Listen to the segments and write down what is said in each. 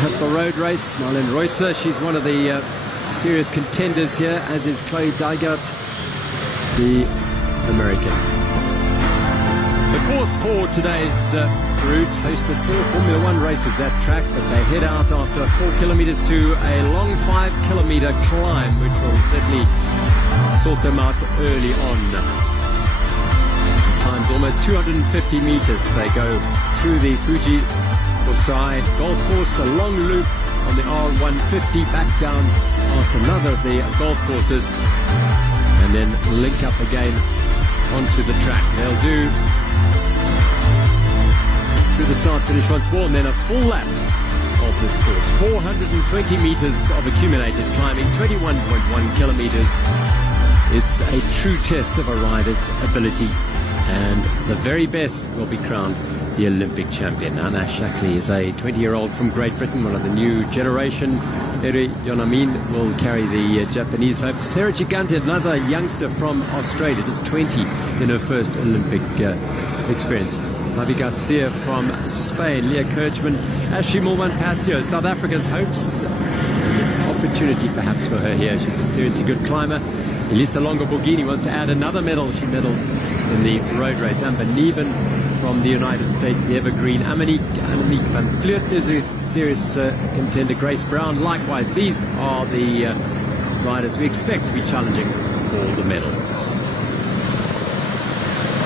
Hit the road race. Marlene Reusser, she's one of the serious contenders here, as is Chloe Dygert, the American. The course for today's route hosted 4 Formula 1 races, that track, but they head out after 4 kilometers to a long 5-kilometer climb, which will certainly sort them out early on. Times almost 250 meters. They go through the Fuji Int golf course, a long loop on the R150, back down after another of the golf courses, and then link up again onto the track. They'll do the start finish once more, and then a full lap of this course. 420 meters of accumulated climbing, 21.1 kilometers. It's a true test of a rider's ability, and the very best will be crowned the Olympic champion. Anna Shackley is a 20-year-old from Great Britain, one of the new generation. Eri Yonamin will carry the Japanese hopes. Sarah Gigante, another youngster from Australia, just 20 in her first Olympic experience. Javi Garcia from Spain, Leah Kirchmann, Ashley Mulman-Pasio, South Africa's hopes. An opportunity perhaps for her here. She's a seriously good climber. Elisa Longo Borgini wants to add another medal. She medaled in the road race. Amber Neben from the United States, the evergreen. Annemiek van Vleut is a serious contender. Grace Brown, likewise. These are the riders we expect to be challenging for the medals.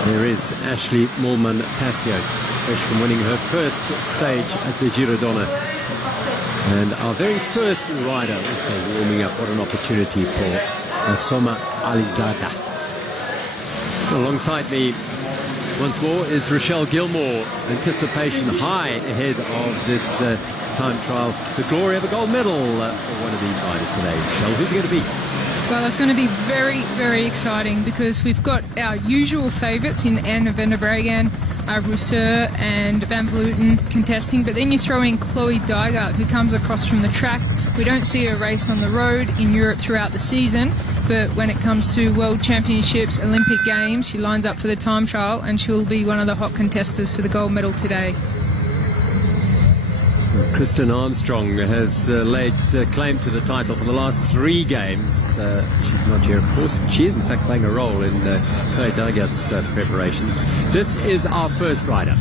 There is Ashley Mulman-Pasio, fresh from winning her first stage at the Giro d'Honneur. And our very first rider also warming up. What an opportunity for Soma Alizada. Alongside me once more is Rochelle Gilmore. Anticipation high ahead of this time trial. The glory of a gold medal for one of these riders today. Rochelle, who's it going to be? Well, it's going to be very, very exciting, because we've got our usual favourites in Anne van der Bregen, Reusser and Van Vleuten contesting, but then you throw in Chloe Dygert, who comes across from the track. We don't see her race on the road in Europe throughout the season, but when it comes to World Championships, Olympic Games, she lines up for the time trial, and she'll be one of the hot contesters for the gold medal today. Kristen Armstrong has laid claim to the title for the last 3 games. She's not here, of course. She is, in fact, playing a role in Chloe Dygert's preparations. This is our first rider.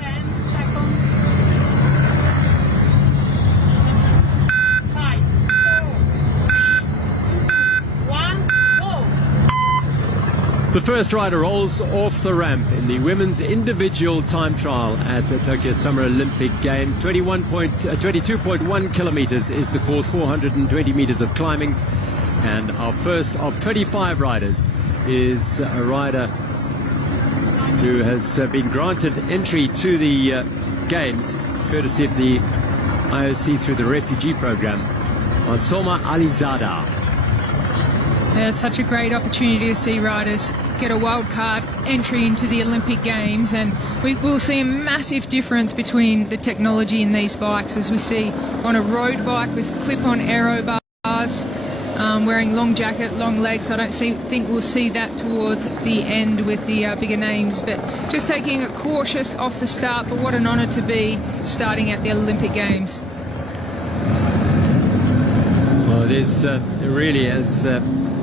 10 seconds. 5, 4, 3, 2, 1, go! The first rider rolls off the ramp in the women's individual time trial at the Tokyo Summer Olympic Games. 22.1 kilometers is the course, 420 meters of climbing. And our first of 25 riders is a rider who has been granted entry to the Games, courtesy of the IOC through the refugee program, Soma Alizada. It's such a great opportunity to see riders get a wildcard entry into the Olympic Games, and we will see a massive difference between the technology in these bikes, as we see on a road bike with clip-on aero bars, wearing long jacket, long legs. I don't think we'll see that towards the end with the bigger names, but just taking it cautious off the start. But what an honour to be starting at the Olympic Games. Well, it is really, as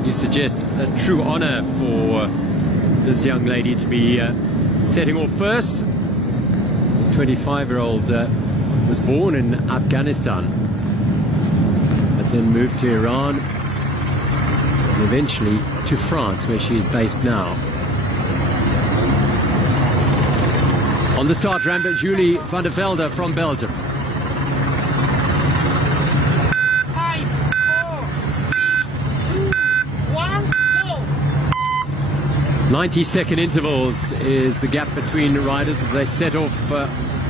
you suggest, a true honour for this young lady to be setting off first. The 25-year-old was born in Afghanistan, but then moved to Iran, and eventually to France, where she is based now. On the start ramp, Julie van der Velde from Belgium. 5, 4, 3, 2, 1, go! 90-second intervals is the gap between riders as they set off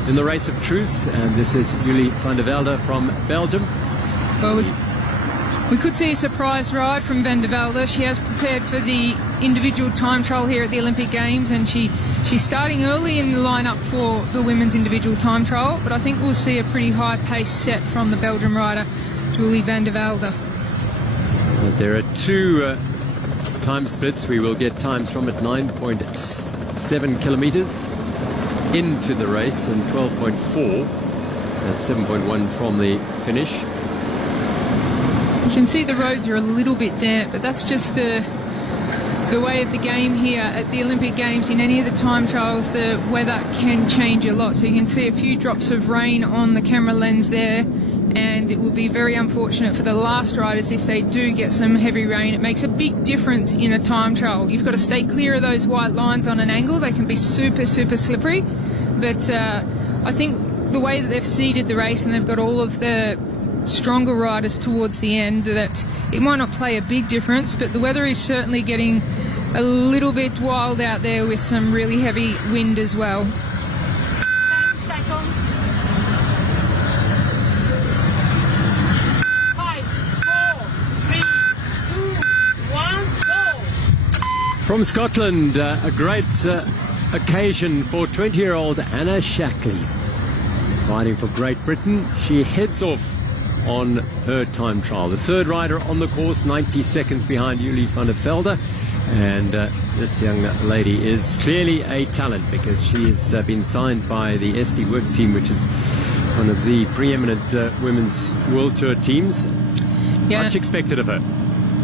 in the race of truth, and this is Julie van der Velde from Belgium. Well, we could see a surprise ride from Van der Velde. She has prepared for the individual time trial here at the Olympic Games, and she's starting early in the lineup for the women's individual time trial, but I think we'll see a pretty high pace set from the Belgian rider, Julie van der Velde. There are 2 time splits. We will get times from at 9.7 kilometers into the race and 12.4 at 7.1 from the finish. You can see the roads are a little bit damp, but that's just the way of the game here at the Olympic Games. In any of the time trials, the weather can change a lot. So you can see a few drops of rain on the camera lens there, and it will be very unfortunate for the last riders if they do get some heavy rain. It makes a big difference in a time trial. You've got to stay clear of those white lines on an angle. They can be super, super slippery. But I think the way that they've seeded the race, and they've got all of the stronger riders towards the end, that it might not play a big difference, but the weather is certainly getting a little bit wild out there with some really heavy wind as well. 10 seconds. 5, 4, 3, 2, 1, go! From Scotland, a great occasion for 20-year-old Anna Shackley. Riding for Great Britain, she heads off on her time trial. The third rider on the course, 90 seconds behind Thunderfelden. And this young lady is clearly a talent, because she has been signed by the SD Works team, which is one of the preeminent women's World Tour teams. Yeah. Much expected of her.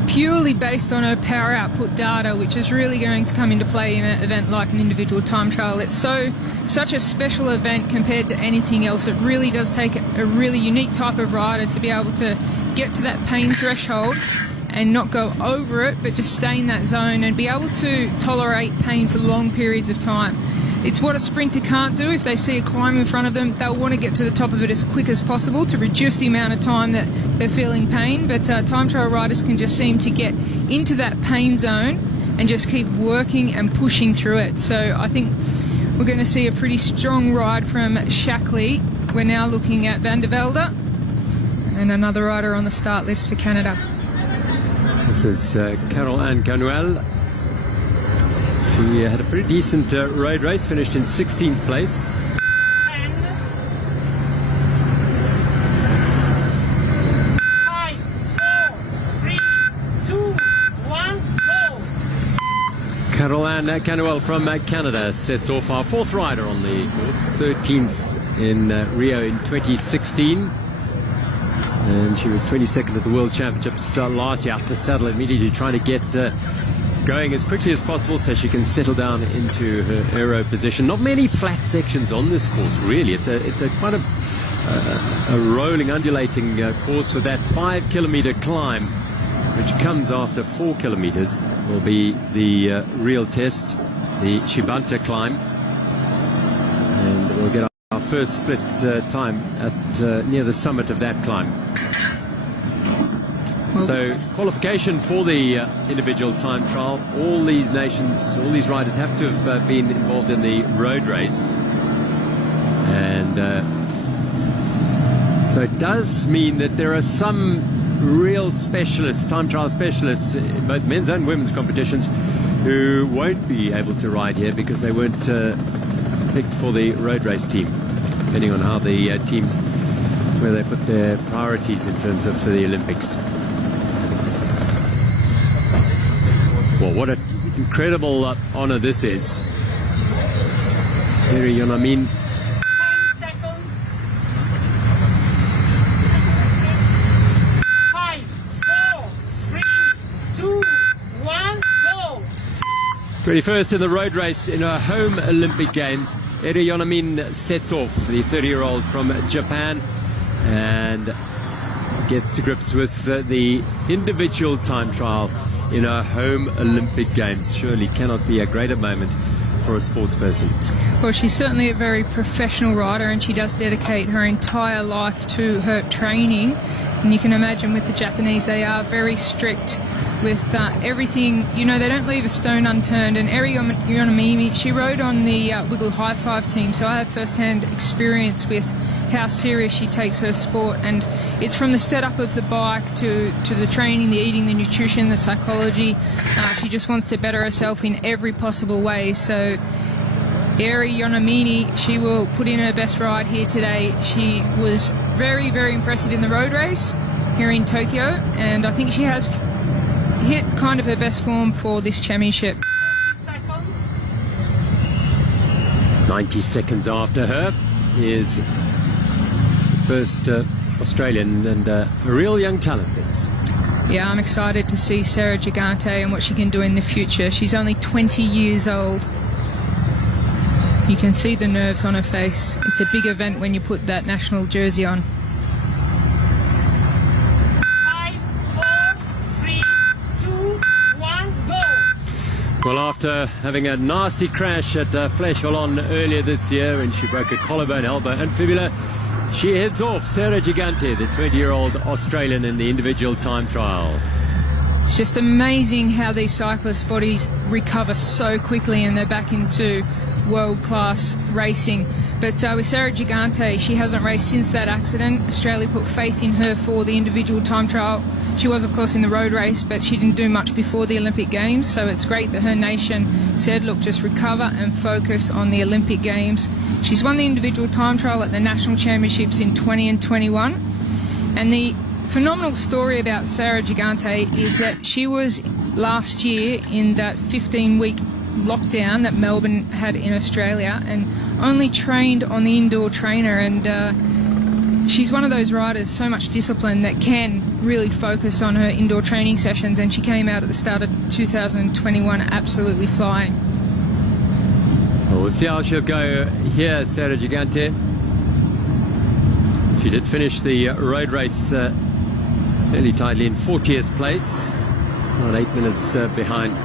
Purely based on her power output data, which is really going to come into play in an event like an individual time trial. It's such a special event compared to anything else. It really does take a really unique type of rider to be able to get to that pain threshold and not go over it, but just stay in that zone and be able to tolerate pain for long periods of time. It's what a sprinter can't do. If they see a climb in front of them, they'll want to get to the top of it as quick as possible to reduce the amount of time that they're feeling pain. But time trial riders can just seem to get into that pain zone and just keep working and pushing through it. So I think we're going to see a pretty strong ride from Shackley. We're now looking at Van der Velde and another rider on the start list for Canada. This is Caroline Canwell. She had a pretty decent road race, finished in 16th place. 10, 5, 4, 3, 2, 1, go! Caroline Canwell from Canada sets off, our fourth rider on the course, 13th in Rio in 2016. And she was 22nd at the World Championships last year, out the saddle immediately, trying to get going as quickly as possible so she can settle down into her aero position. Not many flat sections on this course, really. It's a quite a rolling, undulating course with that 5-kilometer climb, which comes after 4 kilometers, will be the real test, the Shibanta climb. And we'll get our first split time at near the summit of that climb. So qualification for the individual time trial. All these nations, all these riders have to have been involved in the road race. And so it does mean that there are some real specialists, time trial specialists, in both men's and women's competitions, who won't be able to ride here because they weren't picked for the road race team, depending on how the teams, where they put their priorities in terms of for the Olympics. Well, what an incredible honor this is. Here, you know what I mean? 10 seconds. 5, 4, 3, 2, 1, go! 21st in the road race in her home Olympic Games. Eri Yonamin sets off, the 30-year-old from Japan, and gets to grips with the individual time trial in our home Olympic Games. Surely cannot be a greater moment for a sports person. Well, she's certainly a very professional rider, and she does dedicate her entire life to her training. And you can imagine with the Japanese, they are very strict with everything. You know, they don't leave a stone unturned. And Eri Yonomimi, she rode on the Wiggle High Five team, so I have first-hand experience with how serious she takes her sport, and it's from the setup of the bike to the training, the eating, the nutrition, the psychology. She just wants to better herself in every possible way. So Eri Yonomini, she will put in her best ride here today. She was very, very impressive in the road race here in Tokyo, and I think she has hit kind of her best form for this championship. 30 seconds. 90 seconds after her is first Australian, and a real young talent this. Yeah, I'm excited to see Sarah Gigante and what she can do in the future. She's only 20 years old. You can see the nerves on her face. It's a big event when you put that national jersey on. 5, 4, 3, 2, 1, go! Well, after having a nasty crash at Flèche Wallonne earlier this year, and she broke a collarbone, elbow and fibula, she heads off. Sarah Gigante, the 20-year-old Australian, in the individual time trial. It's just amazing how these cyclists' bodies recover so quickly and they're back into world-class racing. But with Sarah Gigante, she hasn't raced since that accident. Australia put faith in her for the individual time trial. She was, of course, in the road race, but she didn't do much before the Olympic Games, so it's great that her nation said, look, just recover and focus on the Olympic Games. She's won the individual time trial at the National Championships in 20 and 21, and the phenomenal story about Sarah Gigante is that she was last year in that 15-week lockdown that Melbourne had in Australia and only trained on the indoor trainer, and she's one of those riders, so much discipline, that can really focus on her indoor training sessions, and she came out at the start of 2021 absolutely flying. Well, we'll see how she'll go here, Sarah Gigante. She did finish the road race fairly tightly in 40th place, about 8 minutes behind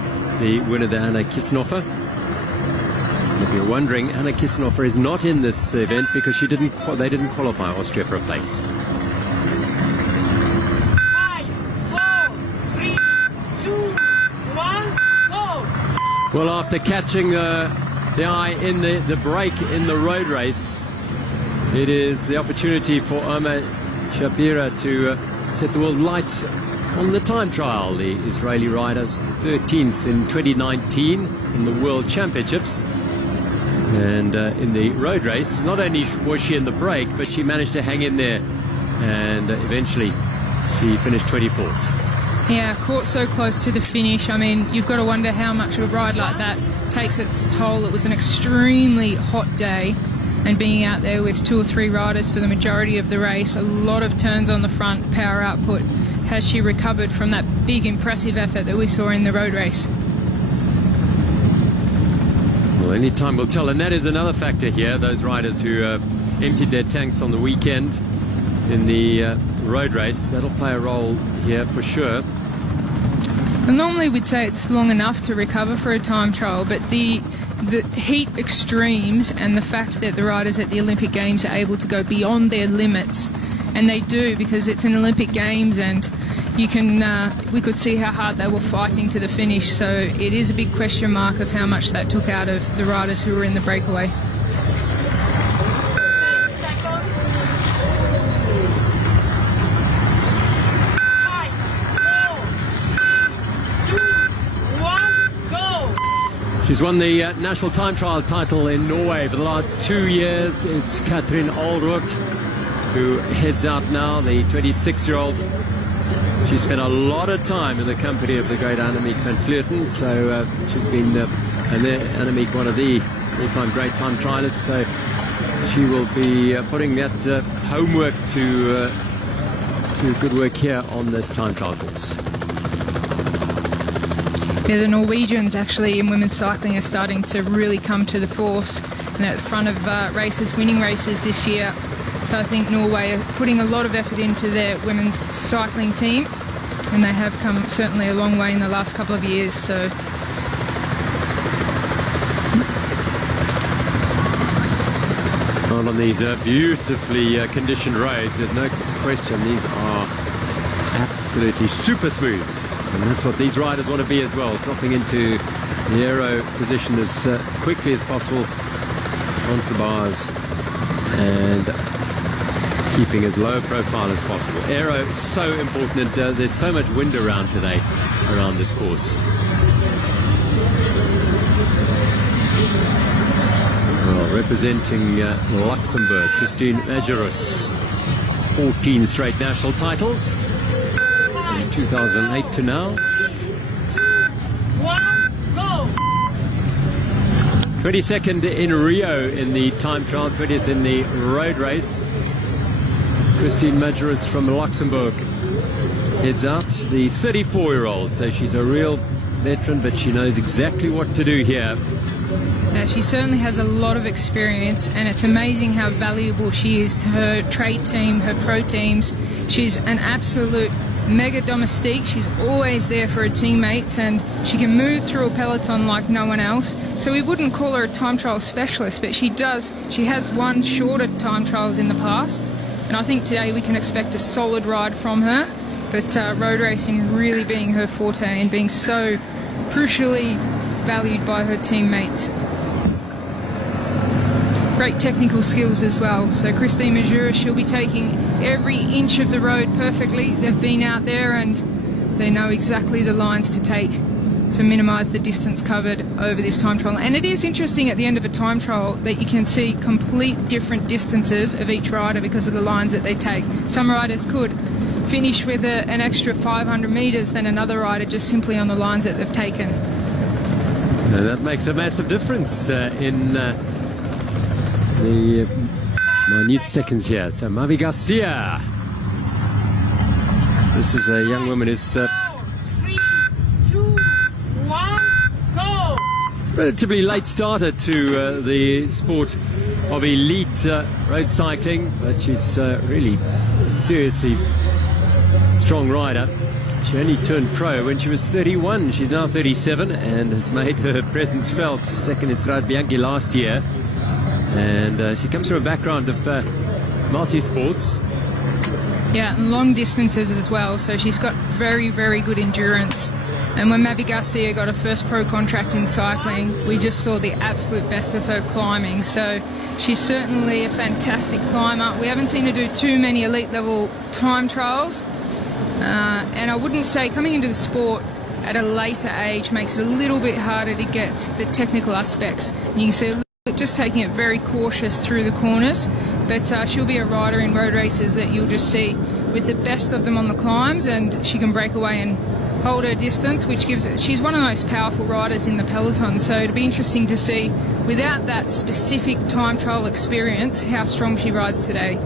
the winner, the Anna Kissenhofer. If you're wondering, Anna Kissenhofer is not in this event because they didn't qualify Austria for a place. 5, 4, 3, 2, 1, go! Well, after catching the eye in the break in the road race, it is the opportunity for Omar Shapira to set the world light on the time trial. The Israeli rider's 13th in 2019 in the World Championships. And in the road race, not only was she in the break, but she managed to hang in there, and eventually she finished 24th. Yeah, caught so close to the finish. I mean, you've got to wonder how much a ride like that takes its toll. It was an extremely hot day, and being out there with 2 or 3 riders for the majority of the race, a lot of turns on the front, power output. Has she recovered from that big, impressive effort that we saw in the road race? Well, any time will tell, and that is another factor here. Those riders who emptied their tanks on the weekend in the road race, that'll play a role here for sure. Well, normally we'd say it's long enough to recover for a time trial, but the heat extremes and the fact that the riders at the Olympic Games are able to go beyond their limits, and they do because it's an Olympic Games, and you can we could see how hard they were fighting to the finish. So it is a big question mark of how much that took out of the riders who were in the breakaway. 10 seconds. 5, 4, 3, 2, 1, go! She's won the national time trial title in Norway for the last 2 years. It's Katrin Aldrucht who heads out now, the 26-year-old. She spent a lot of time in the company of the great Annemiek van Vleuten, so she's been Annemiek, one of the all-time great time trialists, so she will be putting that homework to good work here on this time trial course. Yeah, the Norwegians actually in women's cycling are starting to really come to the force and at the front of races, winning races this year. So I think Norway are putting a lot of effort into their women's cycling team, and they have come certainly a long way in the last couple of years. So on these beautifully conditioned roads, there's no question these are absolutely super smooth, and that's what these riders want to be as well, dropping into the aero position as quickly as possible onto the bars and keeping as low a profile as possible. Aero is so important, and there's so much wind around today around this course. Well, representing Luxembourg, Christine Majerus, 14 straight national titles from 2008 to now. 2, 1, go! 22nd in Rio in the time trial, 20th in the road race. Christine Majerus from Luxembourg heads out, the 34-year-old. So she's a real veteran, but she knows exactly what to do here. She certainly has a lot of experience, and it's amazing how valuable she is to her trade team, her pro teams. She's an absolute mega domestique. She's always there for her teammates, and she can move through a peloton like no one else. So we wouldn't call her a time trial specialist, but she does. She has won shorter time trials in the past, and I think today we can expect a solid ride from her. But road racing really being her forte and being so crucially valued by her teammates. Great technical skills as well. So Christine Majerus, she'll be taking every inch of the road perfectly. They've been out there and they know exactly the lines to take to minimise the distance covered over this time trial. And it is interesting at the end of a time trial that you can see complete different distances of each rider because of the lines that they take. Some riders could finish with an extra 500 metres than another rider just simply on the lines that they've taken. Now that makes a massive difference in the minute seconds here. So Mavi Garcia, this is a young woman who's 3, 2, 1, go! relatively late starter to the sport of elite road cycling, but she's really seriously strong rider. She only turned pro when she was 31. She's now 37 and has made her presence felt. Second in Strade Bianchi last year. And she comes from a background of multi-sports. Yeah, and long distances as well, so she's got very, very good endurance. And when Mavi Garcia got her first pro contract in cycling, we just saw the absolute best of her climbing. So she's certainly a fantastic climber. We haven't seen her do too many elite level time trials. And I wouldn't say coming into the sport at a later age makes it a little bit harder to get the technical aspects. You can see just taking it very cautious through the corners, but she'll be a rider in road races that you'll just see with the best of them on the climbs, and she can break away and hold her distance, which gives it, she's one of the most powerful riders in the peloton. So it'll be interesting to see, without that specific time trial experience, how strong she rides today.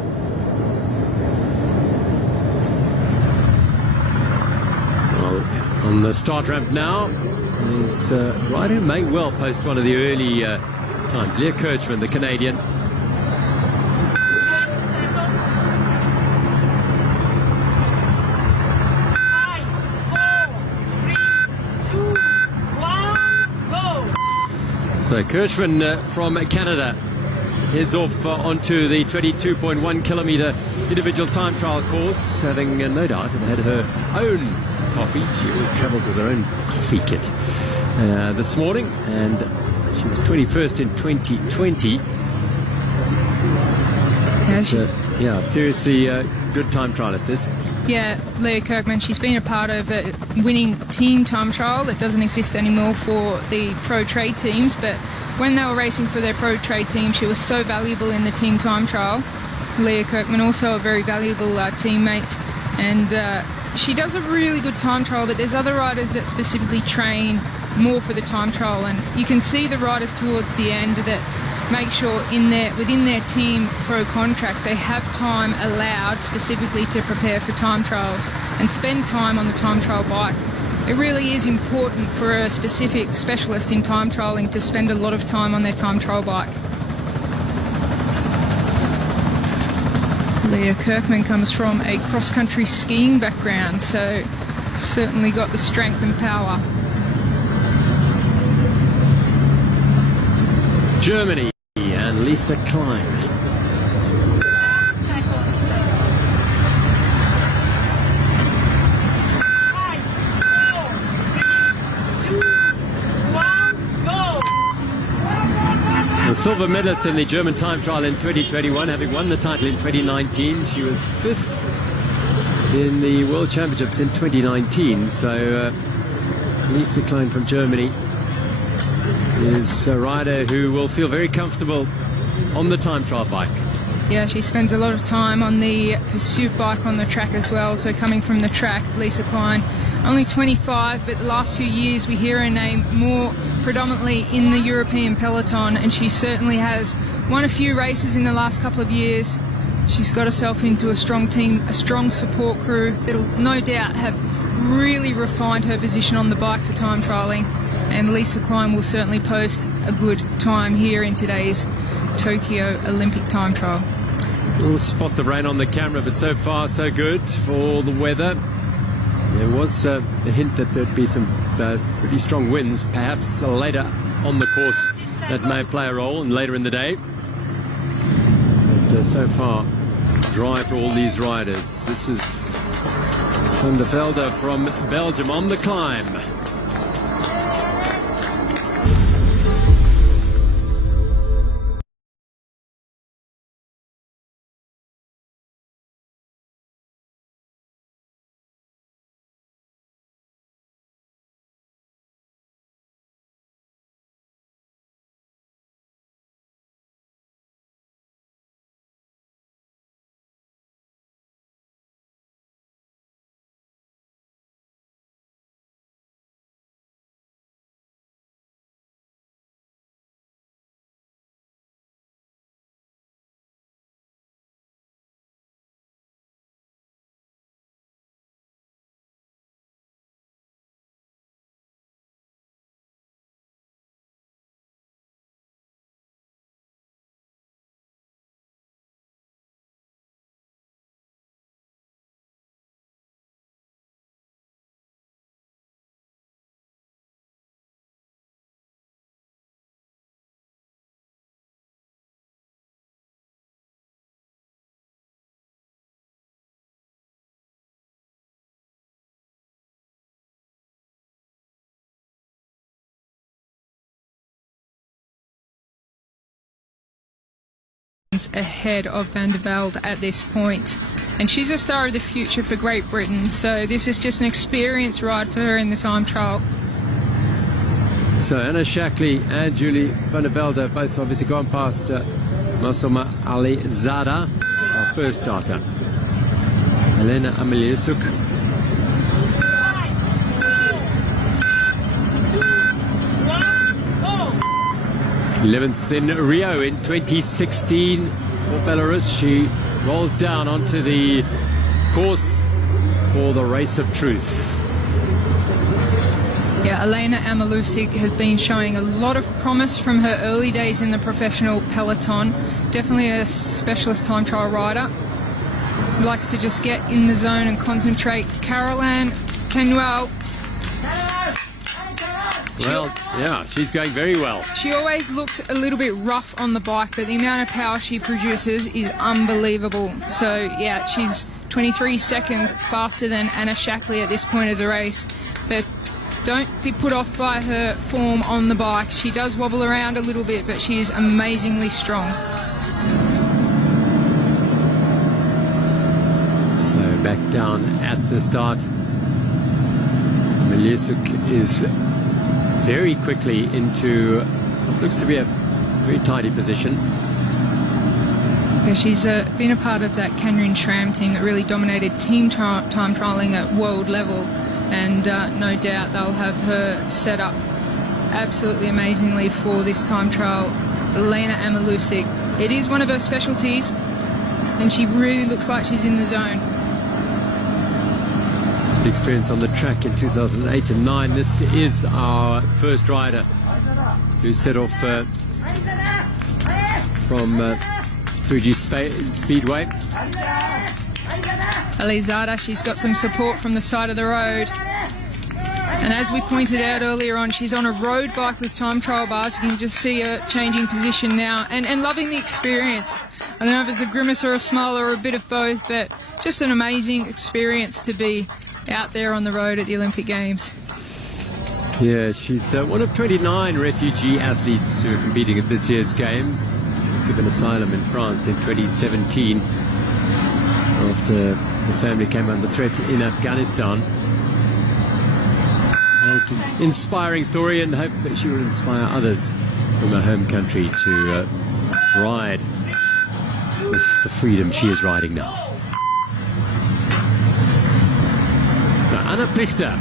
Well, on the start ramp now is a rider who may well post one of the early times. Leah Kirchman, the Canadian. 5 seconds. 5, 4, 3, 2, 1, go! So Kirchman from Canada heads off onto the 22.1 kilometre individual time trial course, having no doubt had her own coffee. She always travels with her own coffee kit this morning, and she was 21st in 2020. Yeah, seriously good time trialist this. Yeah, Leah Kirkman, she's been a part of a winning team time trial that doesn't exist anymore for the pro trade teams, but when they were racing for their pro trade team, she was so valuable in the team time trial. Leah Kirkman, also a very valuable teammate, and she does a really good time trial, but there's other riders that specifically train more for the time trial, and you can see the riders towards the end that make sure within their team pro contract they have time allowed specifically to prepare for time trials and spend time on the time trial bike. It really is important for a specific specialist in time trialing to spend a lot of time on their time trial bike. Leah Kirkman comes from a cross-country skiing background, so certainly got the strength and power. Germany and Lisa Klein. 5 seconds. 5, 4, 3, 2, 1, go! A silver medalist in the German time trial in 2021, having won the title in 2019. She was 5th in the World Championships in 2019. So Lisa Klein from Germany is a rider who will feel very comfortable on the time trial bike. Yeah, she spends a lot of time on the pursuit bike on the track as well. So coming from the track, Lisa Klein, only 25, but the last few years we hear her name more predominantly in the European peloton, and she certainly has won a few races in the last couple of years She's got herself into a strong team, a strong support crew that'll no doubt have really refined her position on the bike for time trialling, and Lisa Klein will certainly post a good time here in today's Tokyo Olympic time trial. We'll spot the rain on the camera, but so far so good for the weather. There was a hint that there'd be some pretty strong winds, perhaps later on the course that may play a role and later in the day. But so far, dry for all these riders. This is Thunderfelden from Belgium on the climb. Ahead of Van der Velde at this point, and she's a star of the future for Great Britain, so this is just an experience ride for her in the time trial. So Anna Shackley and Julie Van der Velde both obviously gone past Masoma Alizada, our first starter. Elena Ameliusuk. 11th in Rio in 2016 for Belarus. She rolls down onto the course for the Race of Truth. Yeah, Elena Amalusik has been showing a lot of promise from her early days in the professional peloton. Definitely a specialist time trial rider. Likes to just get in the zone and concentrate. Caroline Canwell. Well, yeah, she's going very well. She always looks a little bit rough on the bike, but the amount of power she produces is unbelievable. So, yeah, she's 23 seconds faster than Anna Shackley at this point of the race. But don't be put off by her form on the bike. She does wobble around a little bit, but she is amazingly strong. So, back down at the start. Miliusuk is very quickly into what looks to be a very tidy position. Yeah, she's been a part of that Canyon SRAM team that really dominated team time trialling at world level, and no doubt they'll have her set up absolutely amazingly for this time trial. Elena Amalusik, it is one of her specialties, and she really looks like she's in the zone. Experience on the track in 2008 and 9. This is our first rider who set off from Fuji Speedway. Elisa, she's got some support from the side of the road. And as we pointed out earlier on, she's on a road bike with time trial bars. You can just see her changing position now and loving the experience. I don't know if it's a grimace or a smile or a bit of both, but just an amazing experience to be out there on the road at the Olympic Games. Yeah, she's one of 29 refugee athletes who are competing at this year's Games. She was given asylum in France in 2017 after the family came under threat in Afghanistan. An inspiring story, and hope that she will inspire others from her home country to ride with the freedom she is riding now. Anna Plichter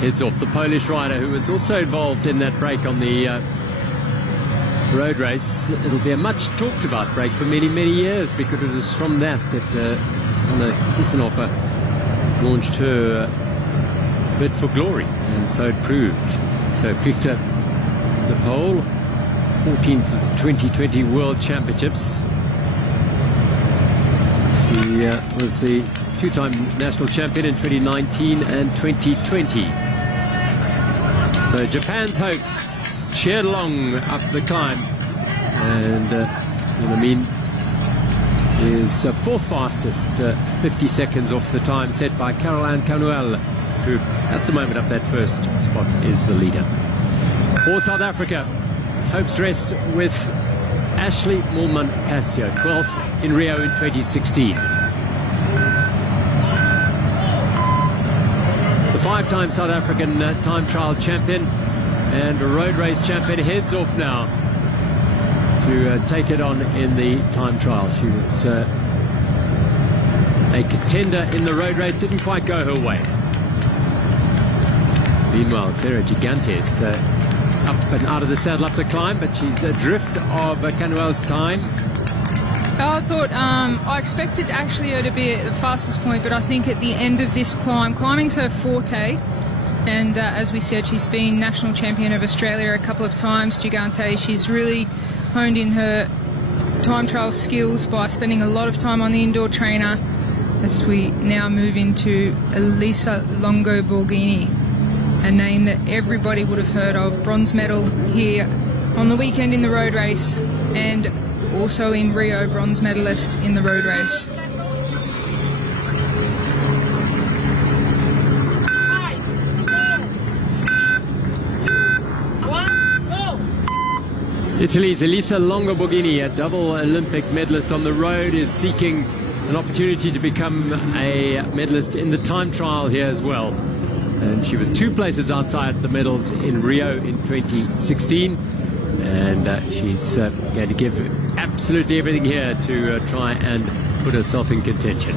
heads off, the Polish rider who was also involved in that break on the road race, it'll be a much talked about break for many, many years, because it was from that Anna Kissenhofer launched her bid for glory, and so it proved. So picked up the pole, 14th of the 2020 World Championships. She was the two-time national champion in 2019 and 2020. So Japan's hopes cheered along up the climb, and Amin is fourth fastest, 50 seconds off the time set by Caroline Canwell, who at the moment up that first spot is the leader. For South Africa, hopes rest with Ashley Moolman-Pasio, 12th in Rio in 2016. The five-time South African time trial champion and road race champion heads off now to take it on in the time trial. She was a contender in the road race, didn't quite go her way. Meanwhile, Sarah Gigantes up and out of the saddle up the climb, but she's adrift of Canwell's time. I thought, I expected actually her to be at the fastest point, but I think at the end of this climb, climbing's her forte. And as we said, she's been national champion of Australia a couple of times, Gigante. She's really honed in her time trial skills by spending a lot of time on the indoor trainer, as we now move into Elisa Longo Borgini, a name that everybody would have heard of. Bronze medal here on the weekend in the road race, and also in Rio, bronze medalist in the road race. Italy's Elisa Longo Borgini, a double Olympic medalist on the road, is seeking an opportunity to become a medalist in the time trial here as well. And she was 2 places outside the medals in Rio in 2016. And she's going to give absolutely everything here to try and put herself in contention.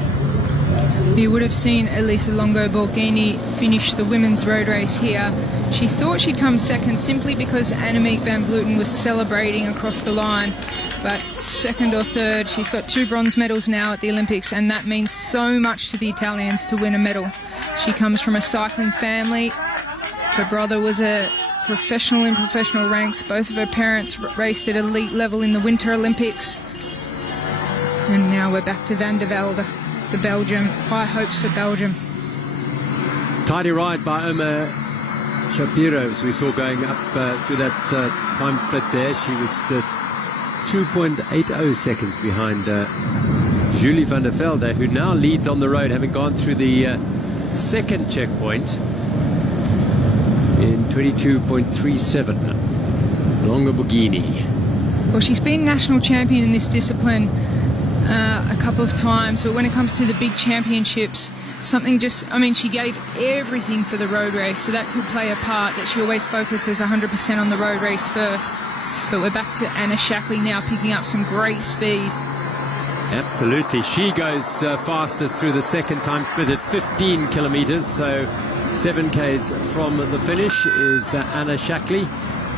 You would have seen Elisa Longo Borgini finish the women's road race here. She thought she'd come second simply because Annemiek van Vleuten was celebrating across the line, but second or third. She's got 2 bronze medals now at the Olympics, and that means so much to the Italians to win a medal. She comes from a cycling family. Her brother was a professional in professional ranks. Both of her parents raced at elite level in the Winter Olympics. And now we're back to Van der Velde, the Belgium. High hopes for Belgium. Tidy ride by Omar Shapiro, as we saw going up through that time split there. She was 2.80 seconds behind Julie van der Velde, who now leads on the road, having gone through the second checkpoint in 22.37. Longo Borgini. Well, she's been national champion in this discipline a couple of times, but when it comes to the big championships, something just, I mean, she gave everything for the road race, so that could play a part, that she always focuses 100% on the road race first. But we're back to Anna Shackley now, picking up some great speed. Absolutely. She goes fastest through the second time split at 15 kilometers, so 7 Ks from the finish is Anna Shackley,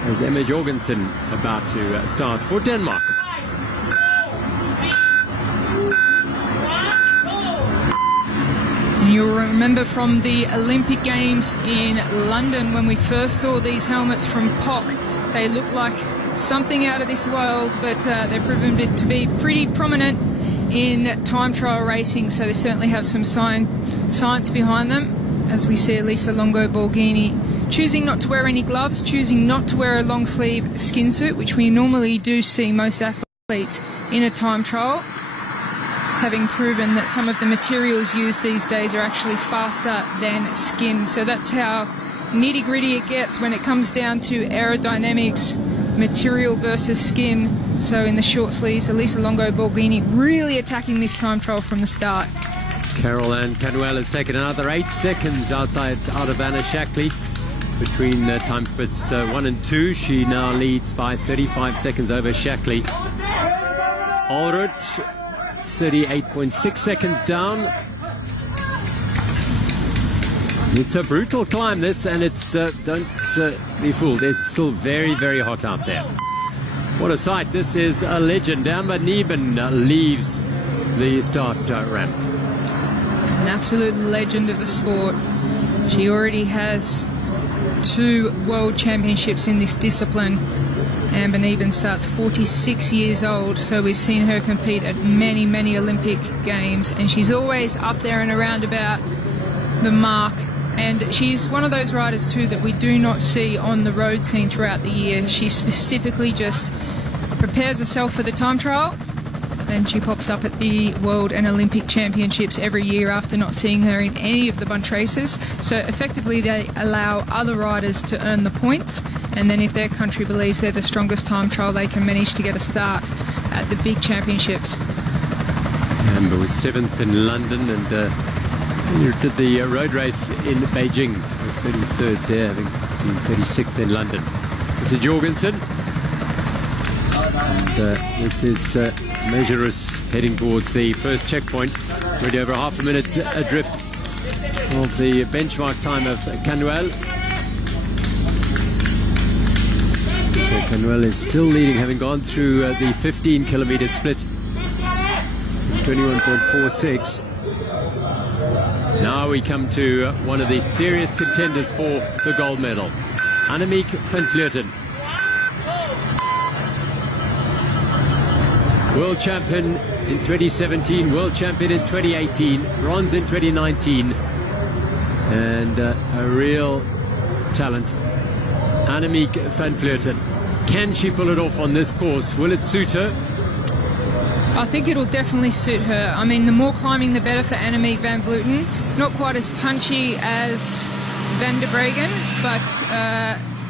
as Emma Jorgensen about to start for Denmark. You'll remember from the Olympic Games in London when we first saw these helmets from POC, they look like something out of this world, but they're proven to be pretty prominent in time trial racing, so they certainly have some science behind them. As we see Elisa Longo Borgini choosing not to wear any gloves, choosing not to wear a long sleeve skin suit, which we normally do see most athletes in a time trial, having proven that some of the materials used these days are actually faster than skin. So that's how nitty-gritty it gets when it comes down to aerodynamics, material versus skin. So in the short sleeves, Elisa Longo Borgini really attacking this time trial from the start. Caroline Canwell has taken another 8 seconds out of Anna Shackley between time splits 1 and 2. She now leads by 35 seconds over Shackley. Aldrucht 38.6 seconds down. It's a brutal climb, this, and it's don't be fooled, it's still very, very hot out there. What a sight. This is a legend. Amber Neben leaves the start ramp. An absolute legend of the sport. She already has 2 world championships in this discipline. Amber Neben starts 46 years old, so we've seen her compete at many, many Olympic Games, and she's always up there and around about the mark. And she's one of those riders too that we do not see on the road scene throughout the year. She specifically just prepares herself for the time trial, and she pops up at the World and Olympic Championships every year after not seeing her in any of the bunch races. So effectively they allow other riders to earn the points, and then if their country believes they're the strongest time trial, they can manage to get a start at the big championships. Amber was 7th in London, and you did the road race in Beijing. It was 33rd there, having been 36th in London. This is Jorgensen. And this is Measurus heading towards the first checkpoint. Already over half a minute adrift of the benchmark time of Canwell. So Canwell is still leading, having gone through the 15-kilometer split. 21.46. Now we come to one of the serious contenders for the gold medal, Annemiek van Vleuten. World champion in 2017, world champion in 2018, bronze in 2019, and a real talent, Annemiek van Vleuten. Can she pull it off on this course? Will it suit her? I think it'll definitely suit her. I mean, the more climbing the better for Annemiek van Vleuten. Not quite as punchy as Van der Bregen, but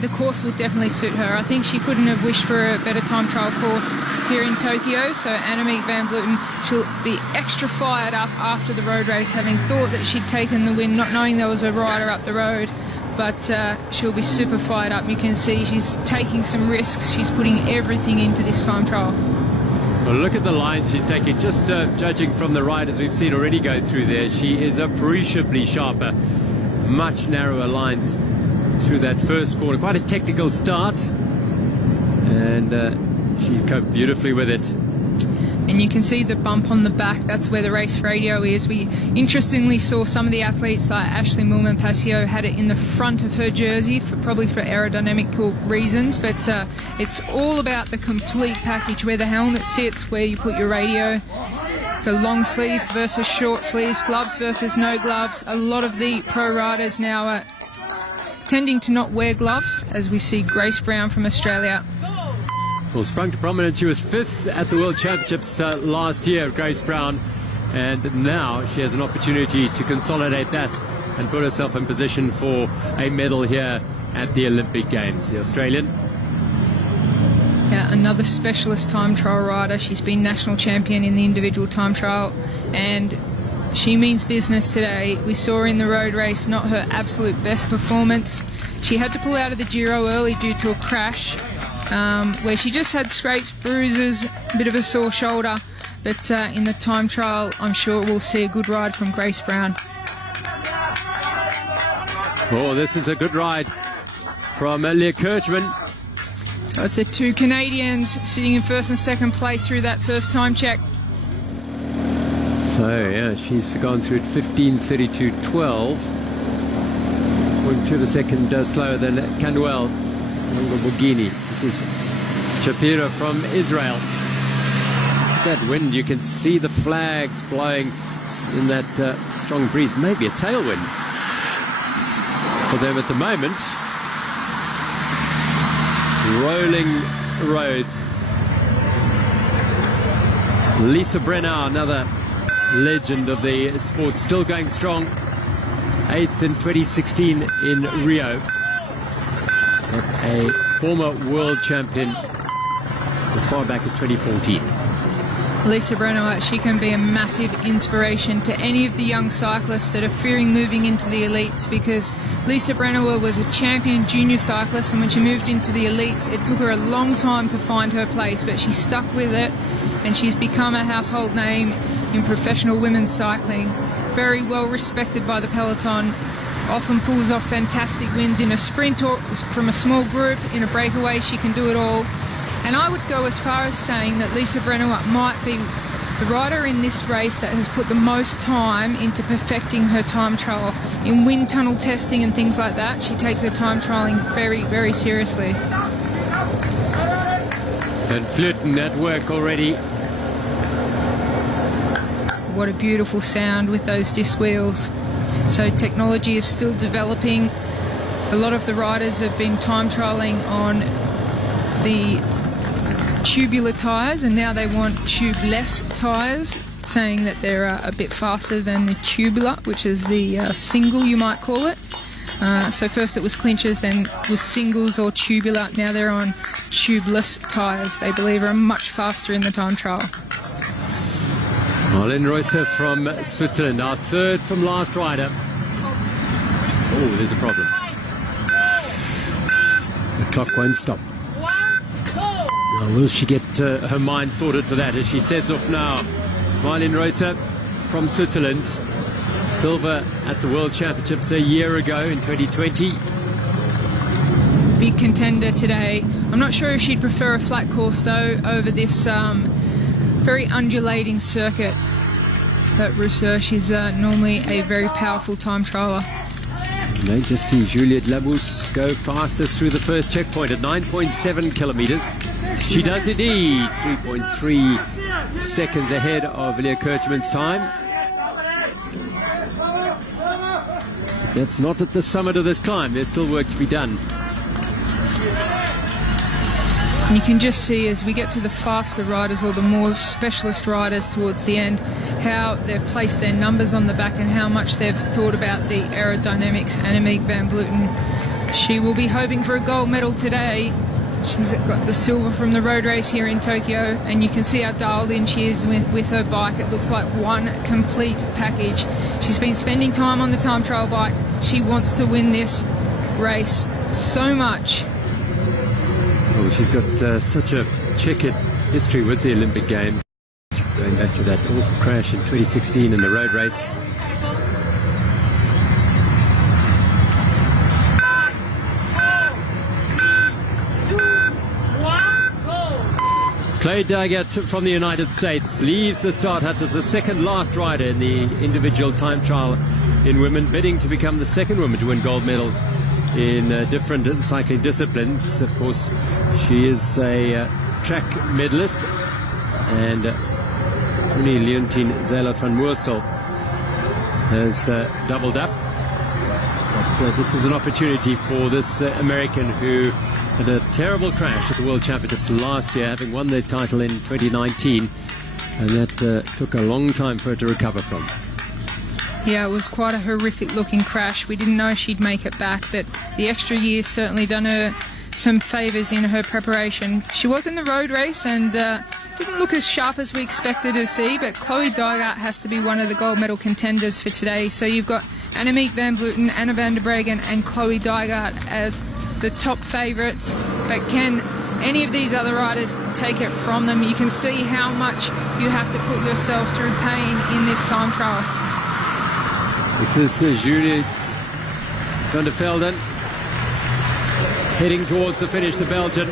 the course will definitely suit her. I think she couldn't have wished for a better time trial course here in Tokyo, so Annemiek van Vleuten, she'll be extra fired up after the road race, having thought that she'd taken the win, not knowing there was a rider up the road, but she'll be super fired up. You can see she's taking some risks. She's putting everything into this time trial. Well, look at the lines she's taking. Just judging from the riders we've seen already go through there, she is appreciably sharper, much narrower lines through that first corner. Quite a technical start, and she coped beautifully with it. And you can see the bump on the back. That's where the race radio is. We interestingly saw some of the athletes like Ashley Moolman-Pasio had it in the front of her jersey, probably for aerodynamical reasons, but it's all about the complete package, where the helmet sits, where you put your radio, the long sleeves versus short sleeves, gloves versus no gloves. A lot of the pro riders now are tending to not wear gloves, as we see Grace Brown from Australia. Well, sprung to prominence. She was 5th at the World Championships last year, Grace Brown, and now she has an opportunity to consolidate that and put herself in position for a medal here at the Olympic Games. The Australian. Yeah, another specialist time trial rider. She's been national champion in the individual time trial, and she means business today. We saw her in the road race, not her absolute best performance. She had to pull out of the Giro early due to a crash, where she just had scrapes, bruises, a bit of a sore shoulder. But in the time trial, I'm sure we'll see a good ride from Grace Brown. Oh, this is a good ride from Leah Kirchman. So it's the 2 Canadians sitting in 1st and 2nd place through that first time check. So, yeah, she's gone through at 15:32.12. 0.2 of a second slower than Canwell. Longo Borgini. This is Shapira from Israel. That wind, you can see the flags blowing in that strong breeze. Maybe a tailwind for them at the moment. Rolling roads. Lisa Brenner, another legend of the sport, still going strong. 8th in 2016 in Rio. A former world champion as far back as 2014. Lisa Brenner, she can be a massive inspiration to any of the young cyclists that are fearing moving into the elites, because Lisa Brenner was a champion junior cyclist, and when she moved into the elites, it took her a long time to find her place, but she stuck with it, and she's become a household name in professional women's cycling. Very well respected by the peloton. Often pulls off fantastic wins in a sprint or from a small group. In a breakaway, she can do it all. And I would go as far as saying that Lisa Brenner might be the rider in this race that has put the most time into perfecting her time trial. In wind tunnel testing and things like that, she takes her time trialing very, very seriously. And Flirten at work already. What a beautiful sound with those disc wheels. So technology is still developing. A lot of the riders have been time trialing on the tubular tyres, and now they want tubeless tyres, saying that they're a bit faster than the tubular, which is the single, you might call it. So first it was clinchers, then was singles or tubular. Now they're on tubeless tyres. They believe are much faster in the time trial. Marlene Reusser from Switzerland, our third from last rider. Oh, there's a problem. The clock won't stop. Now, will she get her mind sorted for that as she sets off now? Marlene Reusser from Switzerland. Silver at the World Championships a year ago in 2020. Big contender today. I'm not sure if she'd prefer a flat course though over this very undulating circuit. But Reusser, she's normally a very powerful time trialer. You may just see Juliette Labous go fastest through the first checkpoint at 9.7 kilometers. She does indeed, 3.3 seconds ahead of Leah Kirchmann's time. That's not at the summit of this climb. There's still work to be done. And you can just see as we get to the faster riders or the more specialist riders towards the end, how they've placed their numbers on the back and how much they've thought about the aerodynamics. Annemiek van Vleuten, she will be hoping for a gold medal today. She's got the silver from the road race here in Tokyo, and you can see how dialed in she is with her bike. It looks like one complete package. She's been spending time on the time trial bike. She wants to win this race so much. Well, she's got such a checkered history with the Olympic Games, going back to that awful crash in 2016 in the road race. Chloe Dygert from the United States leaves the start hut as the second last rider in the individual time trial in women, bidding to become the second woman to win gold medals in different cycling disciplines. Of course, she is a track medalist, and Tony Leontien Zeiler van Moorsel has doubled up. But this is an opportunity for this American who had a terrible crash at the World Championships last year, having won their title in 2019, and that took a long time for her to recover from. Yeah, it was quite a horrific looking crash. We didn't know she'd make it back, but the extra year's certainly done her some favours in her preparation. She was in the road race and didn't look as sharp as we expected to see, but Chloe Dygert has to be one of the gold medal contenders for today. So you've got Annemiek van Vleuten, Anna van der Bregen and Chloe Dygert as the top favourites, but can any of these other riders take it from them? You can see how much you have to put yourself through pain in this time trial. This is Julie Thunderfelden heading towards the finish, the Belgian.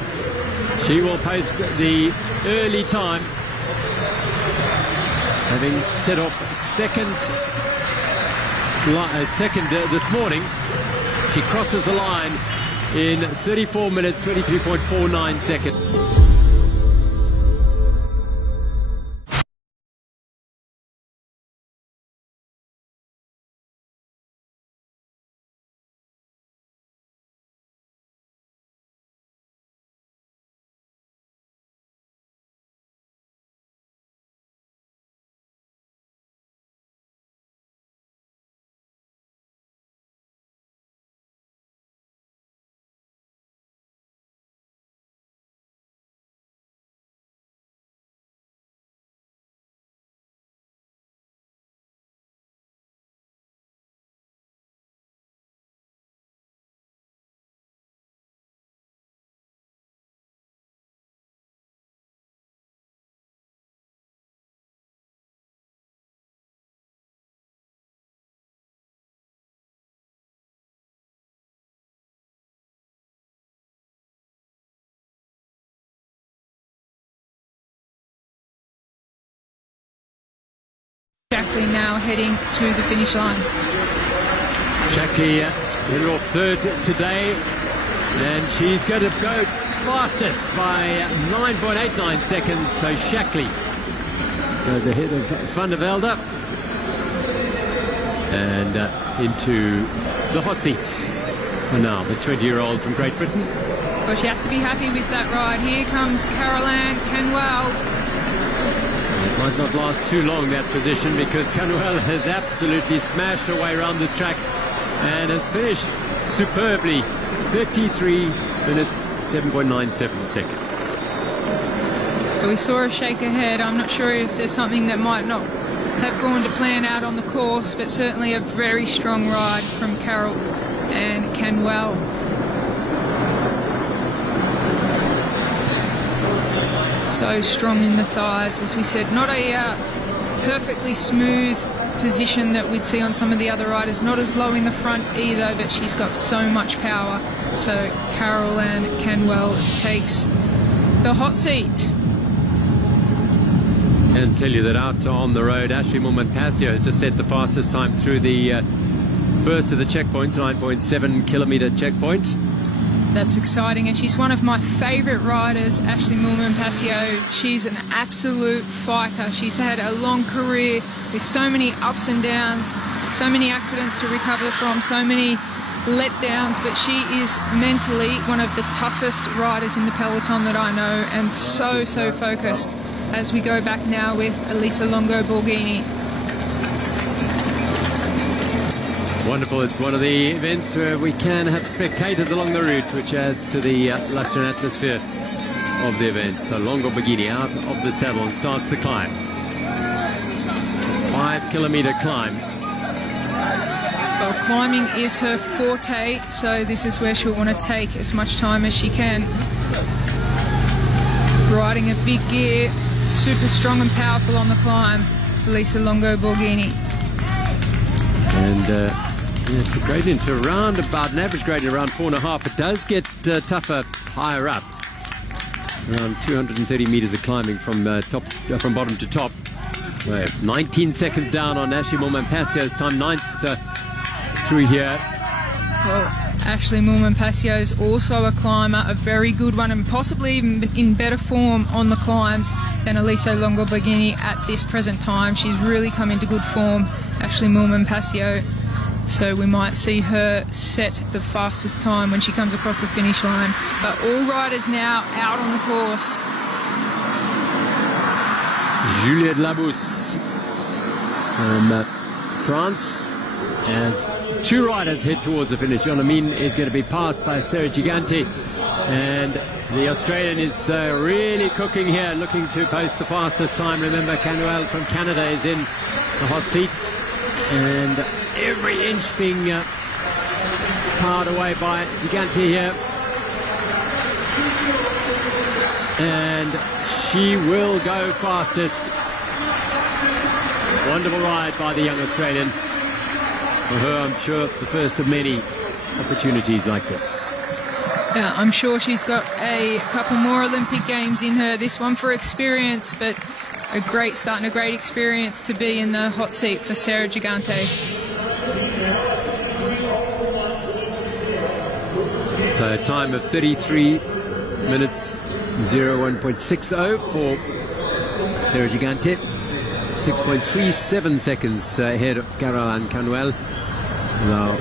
She will post the early time, having set off second this morning. She crosses the line in 34 minutes, 23.49 seconds. Shackley now heading to the finish line. Shackley headed off third today, and she's going to go fastest by 9.89 seconds. So Shackley goes ahead of Thunderfelden and into the hot seat for now, the 20-year-old from Great Britain. Well, she has to be happy with that ride. Here comes Caroline Canwell. It might not last too long, that position, because Canwell has absolutely smashed her way around this track and has finished superbly. 33 minutes, 7.97 seconds. We saw her shake her head. I'm not sure if there's something that might not have gone to plan out on the course, but certainly a very strong ride from Carol and Canwell. So strong in the thighs, as we said. Not a perfectly smooth position that we'd see on some of the other riders. Not as low in the front either, but she's got so much power. So Carol and Canwell takes the hot seat. And tell you that out on the road, Ashley Moore-Pasio has just set the fastest time through the first of the checkpoints, 9.7 kilometre checkpoint. That's exciting, and she's one of my favourite riders, Ashley Moore-Pasio. She's an absolute fighter. She's had a long career with so many ups and downs, so many accidents to recover from, so many letdowns, but she is mentally one of the toughest riders in the peloton that I know, and so focused. As we go back now with Elisa Longo Borgini. Wonderful. It's one of the events where we can have spectators along the route, which adds to the luster and atmosphere of the event. So Longo Borgini out of the saddle and starts the climb. 5 kilometre climb. Well, climbing is her forte, so this is where she'll want to take as much time as she can. Riding a big gear, super strong and powerful on the climb, Elisa Longo Borgini. And yeah, it's a gradient to around about an average gradient around 4.5. It does get tougher higher up, around 230 meters of climbing from from bottom to top. So 19 seconds down on Ashley Moore-Pasio's time, 9th through here. Well, Ashley Moore-Pasio is also a climber, a very good one, and possibly even in better form on the climbs than Elisa Longo Borgini at this present time. She's really come into good form, Ashley Moore-Pasio. So we might see her set the fastest time when she comes across the finish line. But all riders now out on the course. Juliette Labousse from France, as two riders head towards the finish. John Amin is going to be passed by Sarah Gigante, and the Australian is really cooking here, looking to post the fastest time. Remember, Canwell from Canada is in the hot seat, and every inch being powered away by Gigante here. And she will go fastest. Wonderful ride by the young Australian. For her, I'm sure, the first of many opportunities like this. Yeah, I'm sure she's got a couple more Olympic Games in her. This one for experience, but a great start and a great experience to be in the hot seat for Sarah Gigante. So a time of 33 minutes 01.60 for Sarah Gigante. 6.37 seconds ahead of Caroline Canwell. Now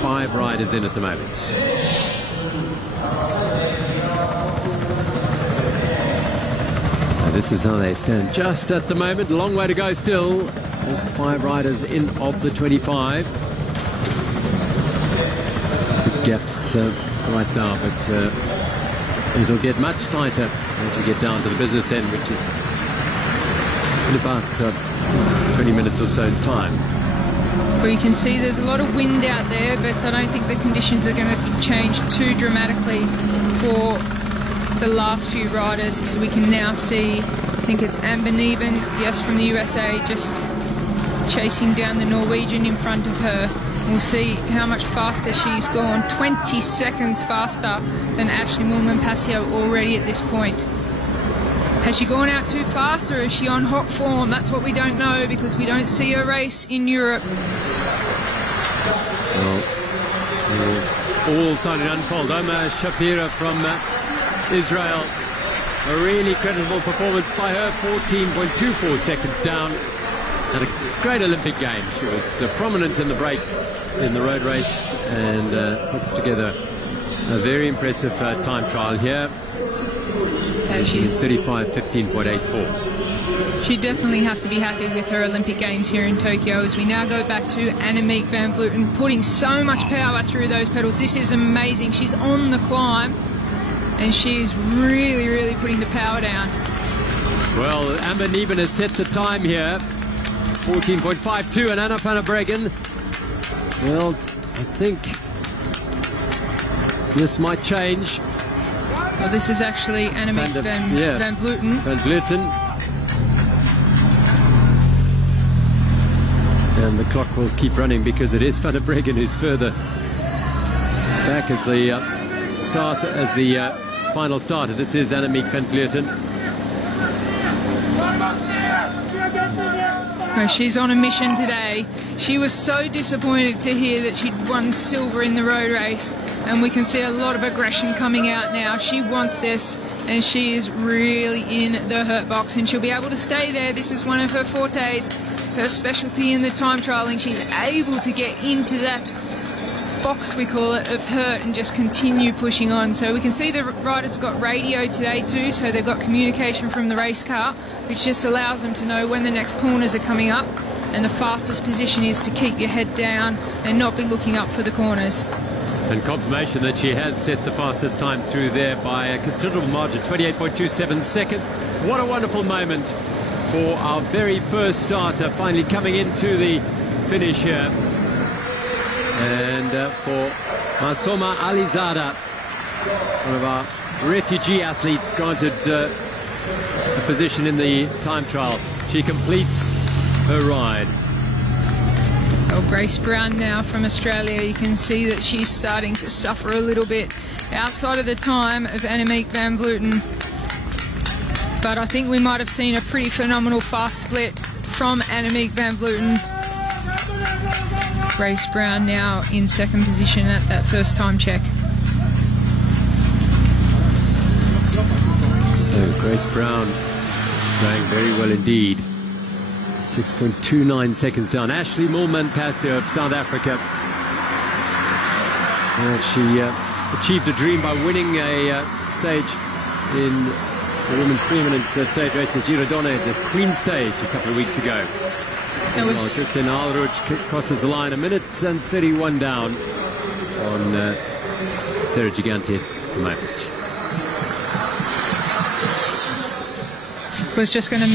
5 riders in at the moment. So this is how they stand just at the moment. Long way to go still. There's 5 riders in of the 25. Big gaps right now, but it'll get much tighter as we get down to the business end, which is in about 20 minutes or so's time. Well, you can see there's a lot of wind out there, but I don't think the conditions are going to change too dramatically for the last few riders. So we can now see, I think it's Amber Neven, yes, from the USA, just chasing down the Norwegian in front of her. We'll see how much faster she's gone. 20 seconds faster than Ashley Moore-Pasio already at this point. Has she gone out too fast, or is she on hot form? That's what we don't know, because we don't see her race in Europe. Well, all starting to unfold. Omar Shapira from Israel. A really credible performance by her, 14.24 seconds down. Had a great Olympic game. She was prominent in the break in the road race, and puts together a very impressive time trial here. She 35.15.84. She'd definitely have to be happy with her Olympic Games here in Tokyo, as we now go back to Mcfadden putting so much power through those pedals. This is amazing. She's on the climb, and she's really, really putting the power down. Well, Amber Nieben has set the time here, 14.52, and Anna van der Bregen. Well, I think this might change. Well, this is actually Annemiek van Vleuten. Van Vleuten. And the clock will keep running, because it is Van der Bregen who's further back as the final starter. This is Annemiek van Vleuten. Well, she's on a mission today. She was so disappointed to hear that she'd won silver in the road race, and we can see a lot of aggression coming out now. She wants this, and she is really in the hurt box, and she'll be able to stay there. This is one of her fortes, her specialty in the time trialing. She's able to get into that box, we call it, of hurt, and just continue pushing on. So we can see the riders have got radio today too, so they've got communication from the race car, which just allows them to know when the next corners are coming up, and the fastest position is to keep your head down and not be looking up for the corners. And confirmation that she has set the fastest time through there by a considerable margin, 28.27 seconds. What a wonderful moment for our very first starter, finally coming into the finish here. And for Masoma Alizada, one of our refugee athletes, granted a position in the time trial. She completes her ride. Oh, Grace Brown now from Australia. You can see that she's starting to suffer a little bit outside of the time of Annemiek van Vleuten. But I think we might have seen a pretty phenomenal fast split from Annemiek van Vleuten. Grace Brown now in second position at that first time check. So Grace Brown going very well indeed. 6.29 seconds down. Ashley Moolman-Pasio of South Africa. She achieved a dream by winning a stage in the women's preeminent stage race at Girodone, the Queen stage, a couple of weeks ago. Christian Aldrucht crosses the line, 1 minute and 31 down on Sarah Gigante at the moment. Was just going to...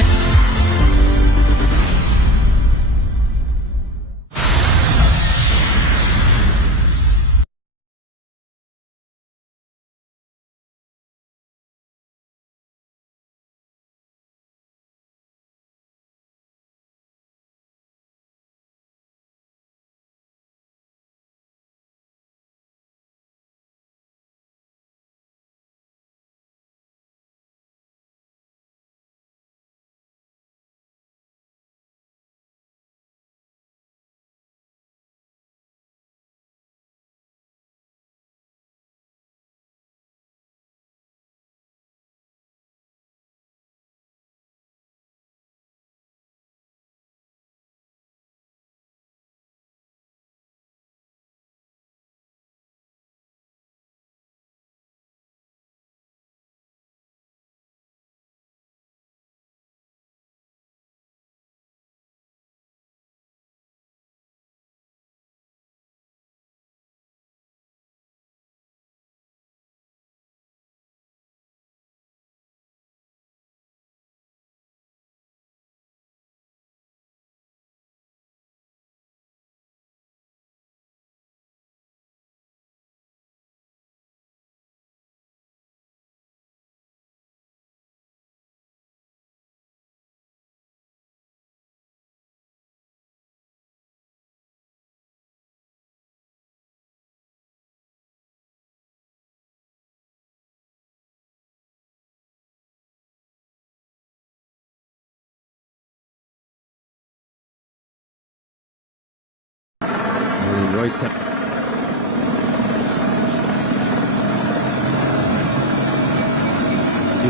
Royce.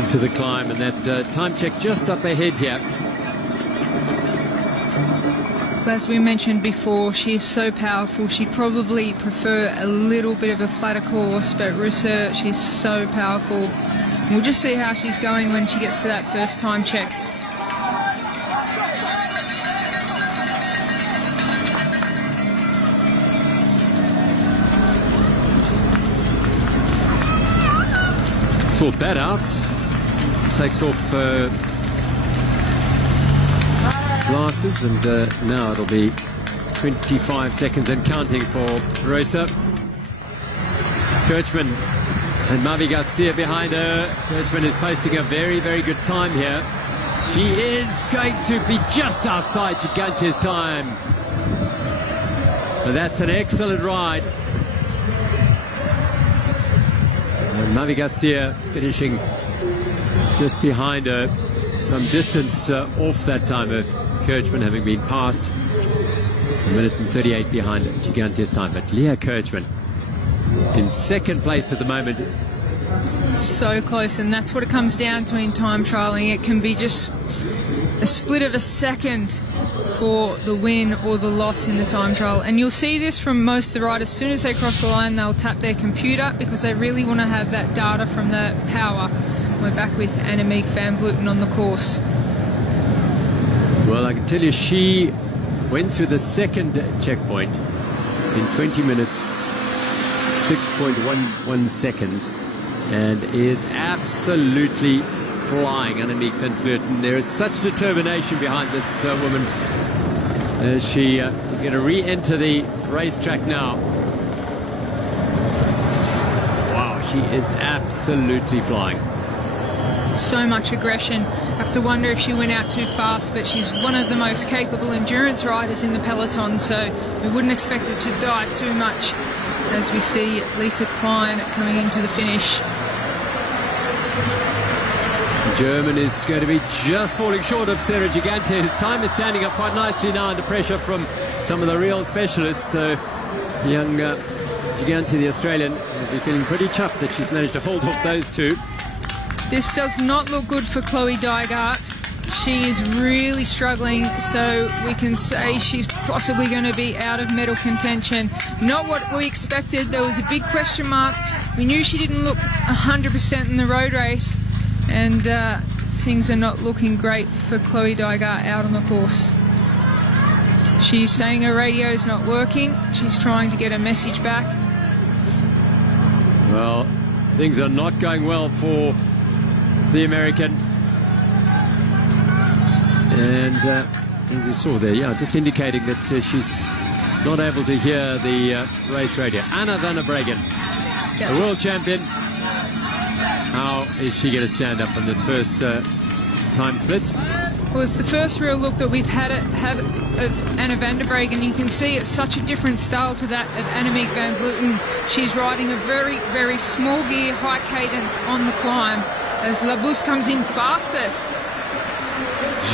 Into the climb, and that time check just up ahead here. As we mentioned before, she is so powerful. She'd probably prefer a little bit of a flatter course, but Russa, she's so powerful. We'll just see how she's going when she gets to that first time check. Sort that out. Takes off glasses, and now it'll be 25 seconds and counting for Rosa. Kirchman and Mavi Garcia behind her. Kirchman is posting a very, very good time here. She is going to be just outside Gigante's time. But that's an excellent ride. And Mavi Garcia finishing just behind her, some distance off that time of Kirchman, having been passed. 1 minute and 38 behind Gigante's time. But Leah Kirchman in second place at the moment. So close, and that's what it comes down to in time trialing. It can be just a split of a second for the win or the loss in the time trial. And you'll see this from most of the riders. As soon as they cross the line, they'll tap their computer because they really want to have that data from the power. We're back with Annemiek van Vleuten on the course. Well, I can tell you she went through the second checkpoint in 20 minutes, 6.11 seconds, and is absolutely flying, Annemiek van Vleuten. There is such determination behind this woman. She is going to re-enter the racetrack now. Wow, she is absolutely flying. So much aggression. I have to wonder if she went out too fast, but she's one of the most capable endurance riders in the peloton, so we wouldn't expect her to die too much as we see Lisa Klein coming into the finish. The German is going to be just falling short of Sarah Gigante, whose time is standing up quite nicely now under pressure from some of the real specialists. So young Gigante, the Australian, will be feeling pretty chuffed that she's managed to hold off those two. This does not look good for Chloe Dygart. She is really struggling, so we can say she's possibly going to be out of medal contention. Not what we expected. There was a big question mark. We knew she didn't look 100% in the road race, and things are not looking great for Chloe Dygart out on the course. She's saying her radio is not working. She's trying to get a message back. Well, things are not going well for the American, and as you saw there, yeah, just indicating that she's not able to hear the race radio. Anna van der Bregen, the world champion. How is she going to stand up in this first time split? Well, it's the first real look that we've had of Anna van der Bregen. You can see it's such a different style to that of Annemiek van Vleuten. She's riding a very, very small gear, high cadence on the climb as Labousse comes in fastest.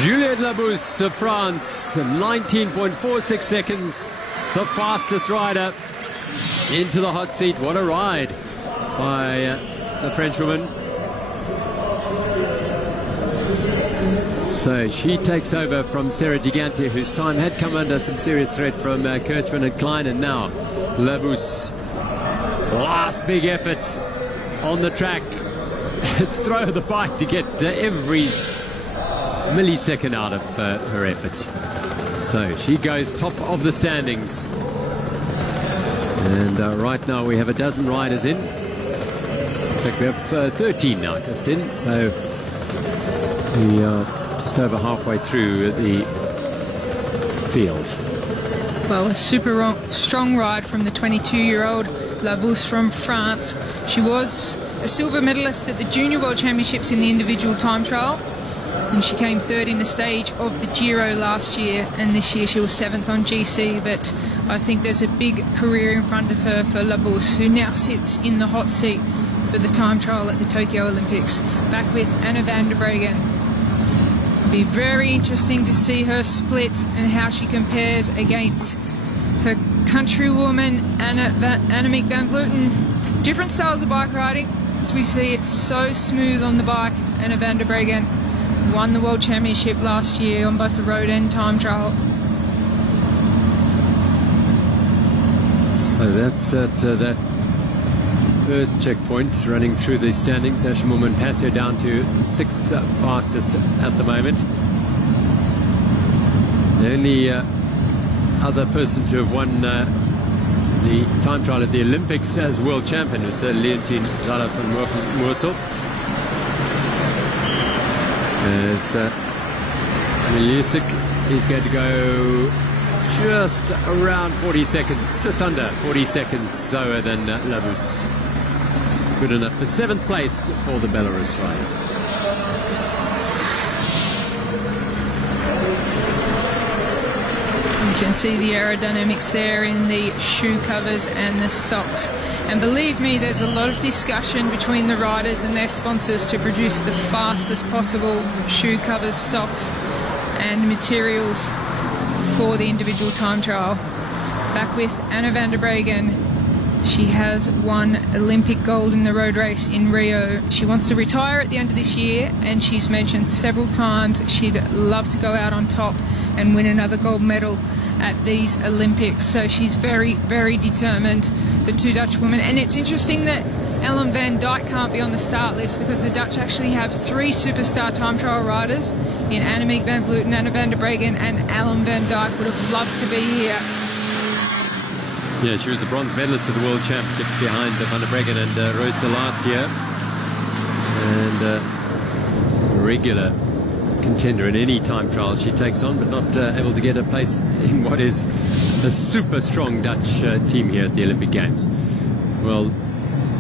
Juliette Labousse of France, 19.46 seconds, the fastest rider into the hot seat. What a ride by the Frenchwoman. So she takes over from Sarah Gigante, whose time had come under some serious threat from Kirchman and Klein, and now Labousse. Last big effort on the track. Throw the bike to get every millisecond out of her efforts. So she goes top of the standings. And right now we have a dozen riders in. In fact, we have 13 now just in. So we are just over halfway through the field. Well, a super strong ride from the 22-year-old Labousse from France. She was a silver medalist at the Junior World Championships in the individual time trial, and she came third in the stage of the Giro last year, and this year she was 7th on GC. But I think there's a big career in front of her for Labousse, who now sits in the hot seat for the time trial at the Tokyo Olympics. Back with Anna van der Bregen. It'll be very interesting to see her split and how she compares against her countrywoman Annemiek van Vleuten. Different styles of bike riding, as we see it so smooth on the bike. Anna van der Bregen won the World Championship last year on both the road and time trial. So that's at that first checkpoint, running through the standings. Ashley Moolman-Pasio down to 6th fastest at the moment. The only other person to have won the time trial at the Olympics as world champion was Leontien Zala van Moorsel. As Milusik is going to go just around 40 seconds, just under 40 seconds slower than Labus. Good enough for 7th place for the Belarus rider. You can see the aerodynamics there in the shoe covers and the socks. And believe me, there's a lot of discussion between the riders and their sponsors to produce the fastest possible shoe covers, socks and materials for the individual time trial. Back with Anna van der Bregen. She has won Olympic gold in the road race in Rio. She wants to retire at the end of this year, and she's mentioned several times she'd love to go out on top and win another gold medal at these Olympics. So she's very, very determined, the two Dutch women. And it's interesting that Ellen van Dijk can't be on the start list, because the Dutch actually have 3 superstar time trial riders in Annemiek van Vleuten, Anna van der Bregen and Ellen van Dijk. Would have loved to be here. Yeah, she was a bronze medalist at the World Championships behind Van der Bregen and Rosa last year. And a regular contender in any time trial she takes on, but not able to get a place in what is a super strong Dutch team here at the Olympic Games. Well,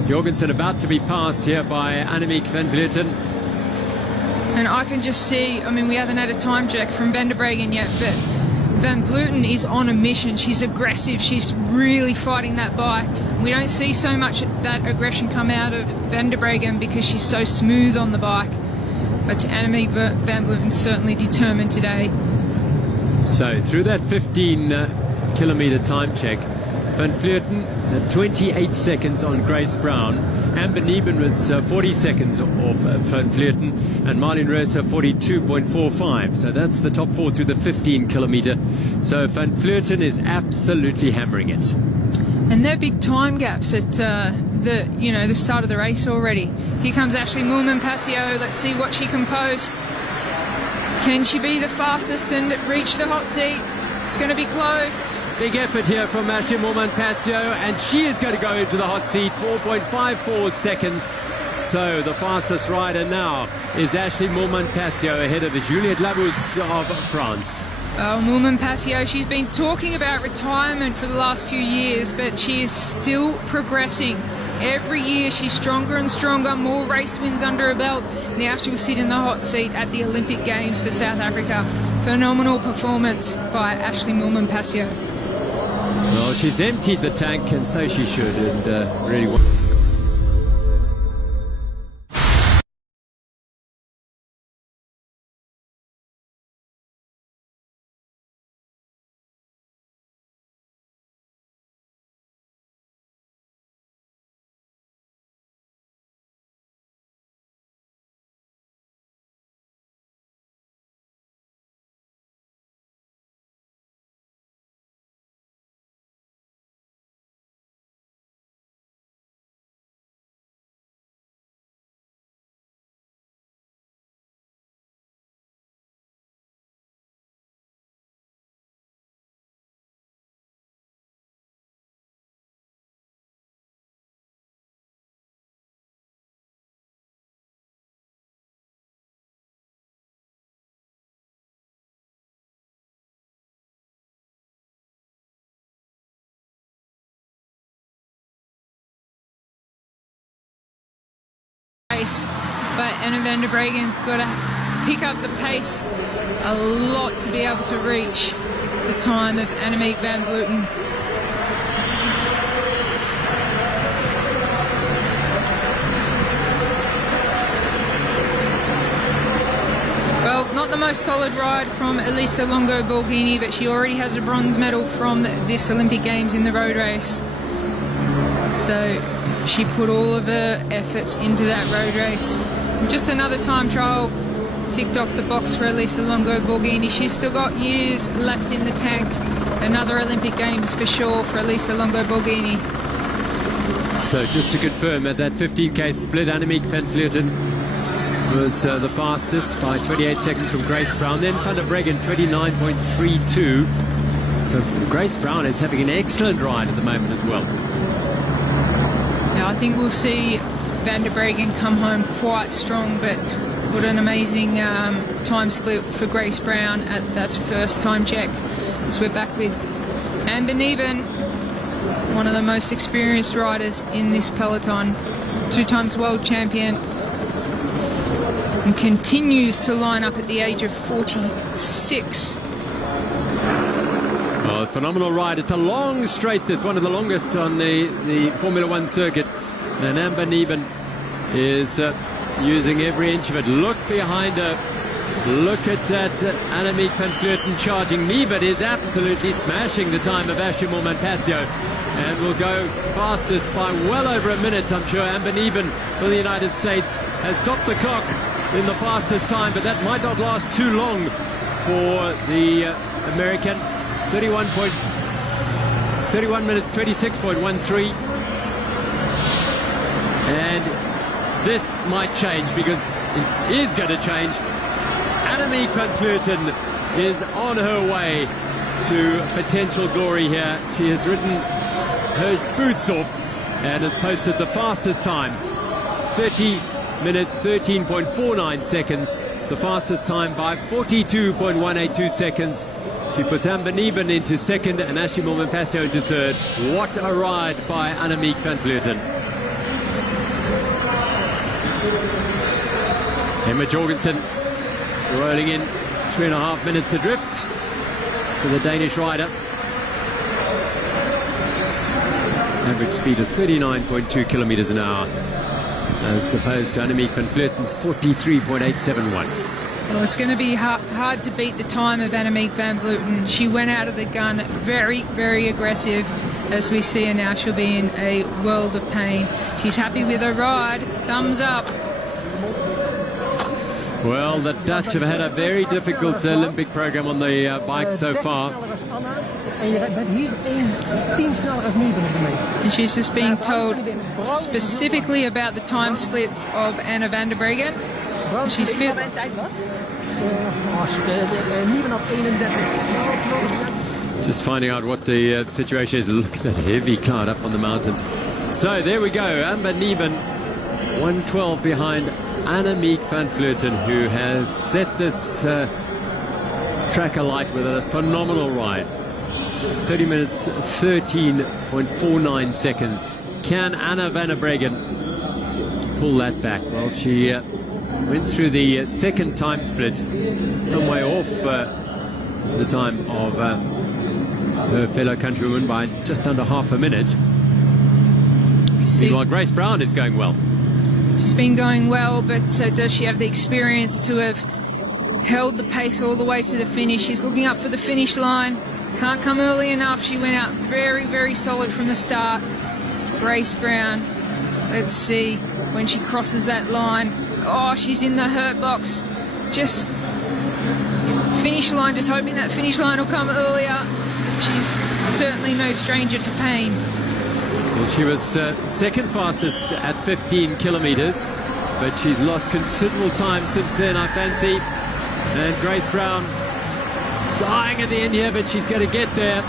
Jorgensen about to be passed here by Annemiek van Vleuten. And I can just see, I mean, we haven't had a time check from Van der Bregen yet, but Van Vleuten is on a mission. She's aggressive. She's really fighting that bike. We don't see so much that aggression come out of Van der Bregen because she's so smooth on the bike. But Annemiek van Vleuten certainly determined today. So through that 15 kilometer time check, Van Vleuten 28 seconds on Grace Brown. Amber Nieben was 40 seconds off Van Vleuten, and Marlene Rosa 42.45. So that's the top 4 through the 15 kilometer. So Van Vleuten is absolutely hammering it. And they're big time gaps at the start of the race already. Here comes Ashley Moolman-Pasio. Let's see what she can post. Can she be the fastest and reach the hot seat? It's going to be close. Big effort here from Ashley Moolman-Pasio, and she is going to go into the hot seat, 4.54 seconds. So the fastest rider now is Ashley Moolman-Pasio ahead of Juliette Labus of France. Oh, Moolman-Pasio, she's been talking about retirement for the last few years, but she is still progressing. Every year she's stronger and stronger, more race wins under her belt. Now she will sit in the hot seat at the Olympic Games for South Africa. Phenomenal performance by Ashley Moolman-Pasio. Well, she's emptied the tank, and so she should, and really but Anna van der Bregen's got to pick up the pace a lot to be able to reach the time of Annemiek van Vleuten. Well, not the most solid ride from Elisa Longo Borgini, but she already has a bronze medal from this Olympic Games in the road race. So she put all of her efforts into that road race. And just another time trial ticked off the box for Elisa Longo Borgini. She's still got years left in the tank. Another Olympic Games for sure for Elisa Longo Borgini. So just to confirm, at that 15k split, Annemiek van Vleuten was the fastest by 28 seconds from Grace Brown. Then Van der Bregen 29.32. So Grace Brown is having an excellent ride at the moment as well. Yeah, I think we'll see Van der Bregen come home quite strong, but what an amazing time split for Grace Brown at that first time check. As we're back with Amber Nieben, one of the most experienced riders in this peloton, 2 times world champion, and continues to line up at the age of 46. Oh, phenomenal ride. It's a long straight, this one of the longest on the Formula One circuit, and Amber Nieben is using every inch of it. Look behind her. Look at that, Annemiek van Vleuten charging. Nieben is absolutely smashing the time of Ashimor Manpasio, and will go fastest by well over a minute. I'm sure Amber Nieben for the United States has stopped the clock in the fastest time, but that might not last too long for the American. 31 minutes 26.13, and this might change, because it is going to change. Annemiek van Vleuten is on her way to potential glory here. She has ridden her boots off and has posted the fastest time, 30 minutes 13.49 seconds, the fastest time by 42.182 seconds. She puts Amber Nieben into second and Ashimor Manpasio into third. What a ride by Annemiek van Vleuten. Emma Jorgensen rolling in 3.5 minutes adrift for the Danish rider. Average speed of 39.2 kilometers an hour, as opposed to Annemiek van Vleuten's 43.871. Well, it's going to be hard to beat the time of Annemiek van Vleuten. She went out of the gun very, very aggressive. As we see her now, she'll be in a world of pain. She's happy with her ride. Thumbs up. Well, the Dutch have had a very difficult Olympic program on the bike so far. And she's just being told specifically about the time splits of Anna van der Bregen. She's fit. Just finding out what the situation is. Look at that heavy cloud up on the mountains. So there we go. Amber Nieben, 112 behind Annemiek van Vleuten, who has set this track alight with a phenomenal ride. 30 minutes 13.49 seconds. Can Anna van der Bregen pull that back? Well, she went through the second time split, some way off the time of her fellow countrywoman by just under half a minute. Meanwhile, Grace Brown is going well. She's been going well, but does she have the experience to have held the pace all the way to the finish? She's looking up for the finish line. Can't come early enough. She went out very, very solid from the start. Grace Brown, let's see when she crosses that line. Oh, she's in the hurt box. Just finish line, just hoping that finish line will come earlier. She's certainly no stranger to pain. Well, she was second fastest at 15 kilometers, but she's lost considerable time since then, I fancy. And Grace Brown dying at the end here, but she's going to get there.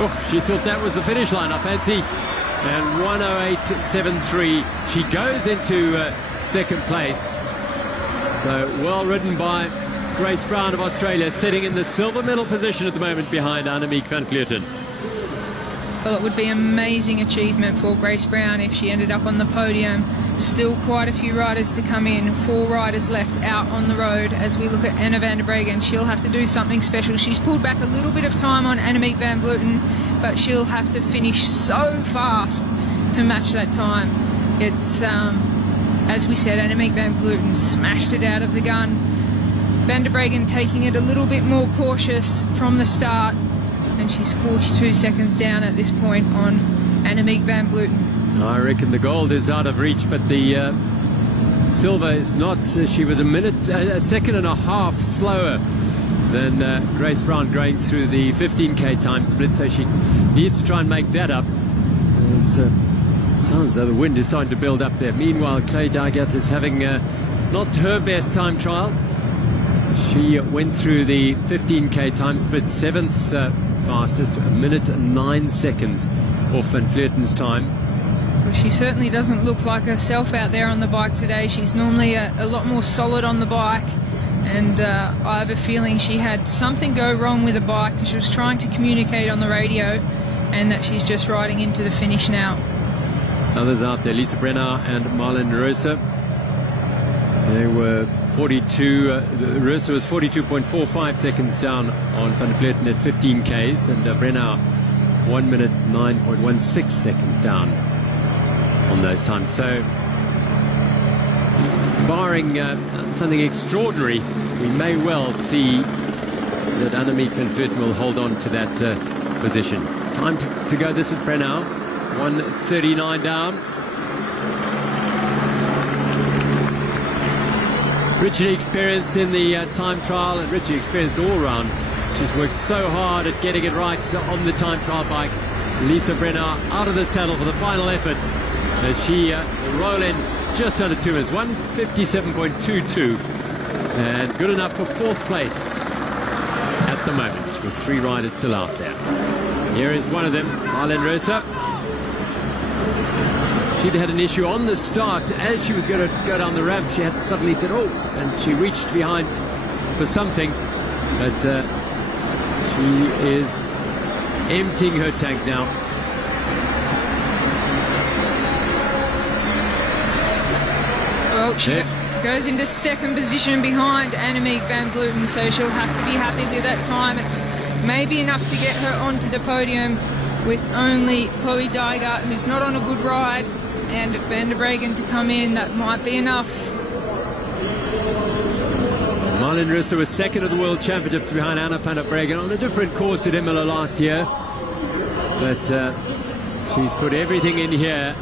Oh, she thought that was the finish line, I fancy. And 1:08.73, she goes into second place. So well ridden by Grace Brown of Australia, sitting in the silver medal position at the moment behind Annemiek van Vleuten. Well, it would be an amazing achievement for Grace Brown if she ended up on the podium. Still quite a few riders to come in. 4 riders left out on the road as we look at Anna van der Bregen. She'll have to do something special. She's pulled back a little bit of time on Annemiek van Vleuten, but she'll have to finish so fast to match that time. It's, as we said, Annemiek van Vleuten smashed it out of the gun. Van der Bregen taking it a little bit more cautious from the start, and she's 42 seconds down at this point on Annemiek van Vleuten. I reckon the gold is out of reach, but the silver is not. She was a second and a half slower than Grace Brown going through the 15k time split, so she needs to try and make that up. Sounds though the wind is starting to build up there. Meanwhile, Chloe Dygert is having not her best time trial. She went through the 15k time split 7th fastest, 1 minute and 9 seconds off Van Vleuten's time. Well, she certainly doesn't look like herself out there on the bike today. She's normally a lot more solid on the bike, and I have a feeling she had something go wrong with the bike because she was trying to communicate on the radio, and that she's just riding into the finish now. Others out there, Elisa Brenner and Marlon Rosa. They were 42, Rosa was 42.45 seconds down on Van Vleuten at 15Ks, and Brenner 1 minute 9.16 seconds down on those times. So, barring something extraordinary, we may well see that Annemiek van Vleuten will hold on to that position. Time to go. This is Brenner, 1:39 down. Richie experienced in the time trial, and Richie experienced all round. She's worked so hard at getting it right on the time trial bike. Lisa Brenner out of the saddle for the final effort. As she roll in just under 2 minutes, 1:57.22, and good enough for 4th place at the moment, with 3 riders still out there. Here is one of them, Marlon Rosa. She'd had an issue on the start. As she was going to go down the ramp, she had suddenly said, oh, and she reached behind for something, but she is emptying her tank now. Well, she goes into 2nd position behind Annemiek van Vleuten, so she'll have to be happy with that time. It's maybe enough to get her onto the podium, with only Chloe Dygert, who's not on a good ride, and Van der Bregen to come in. That might be enough. Marlon Rosa was 2nd at the World Championships behind Anna van der Bregen on a different course at Imola last year, but she's put everything in here.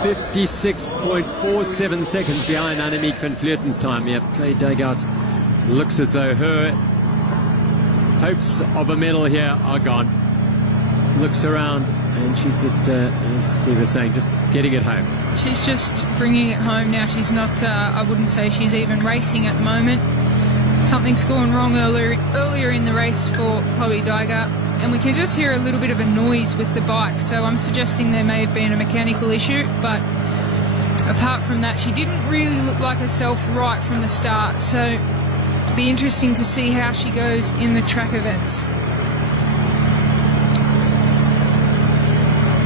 56.47 seconds behind Annemiek van Vleuten's time. Yep, Chloe Dygert looks as though her hopes of a medal here are gone. Looks around, and she's just, as he was saying, just getting it home. She's just bringing it home now. She's not, I wouldn't say she's even racing at the moment. Something's gone wrong earlier in the race for Chloe Dygert, and we can just hear a little bit of a noise with the bike, so I'm suggesting there may have been a mechanical issue, but apart from that, she didn't really look like herself right from the start, so it'll be interesting to see how she goes in the track events.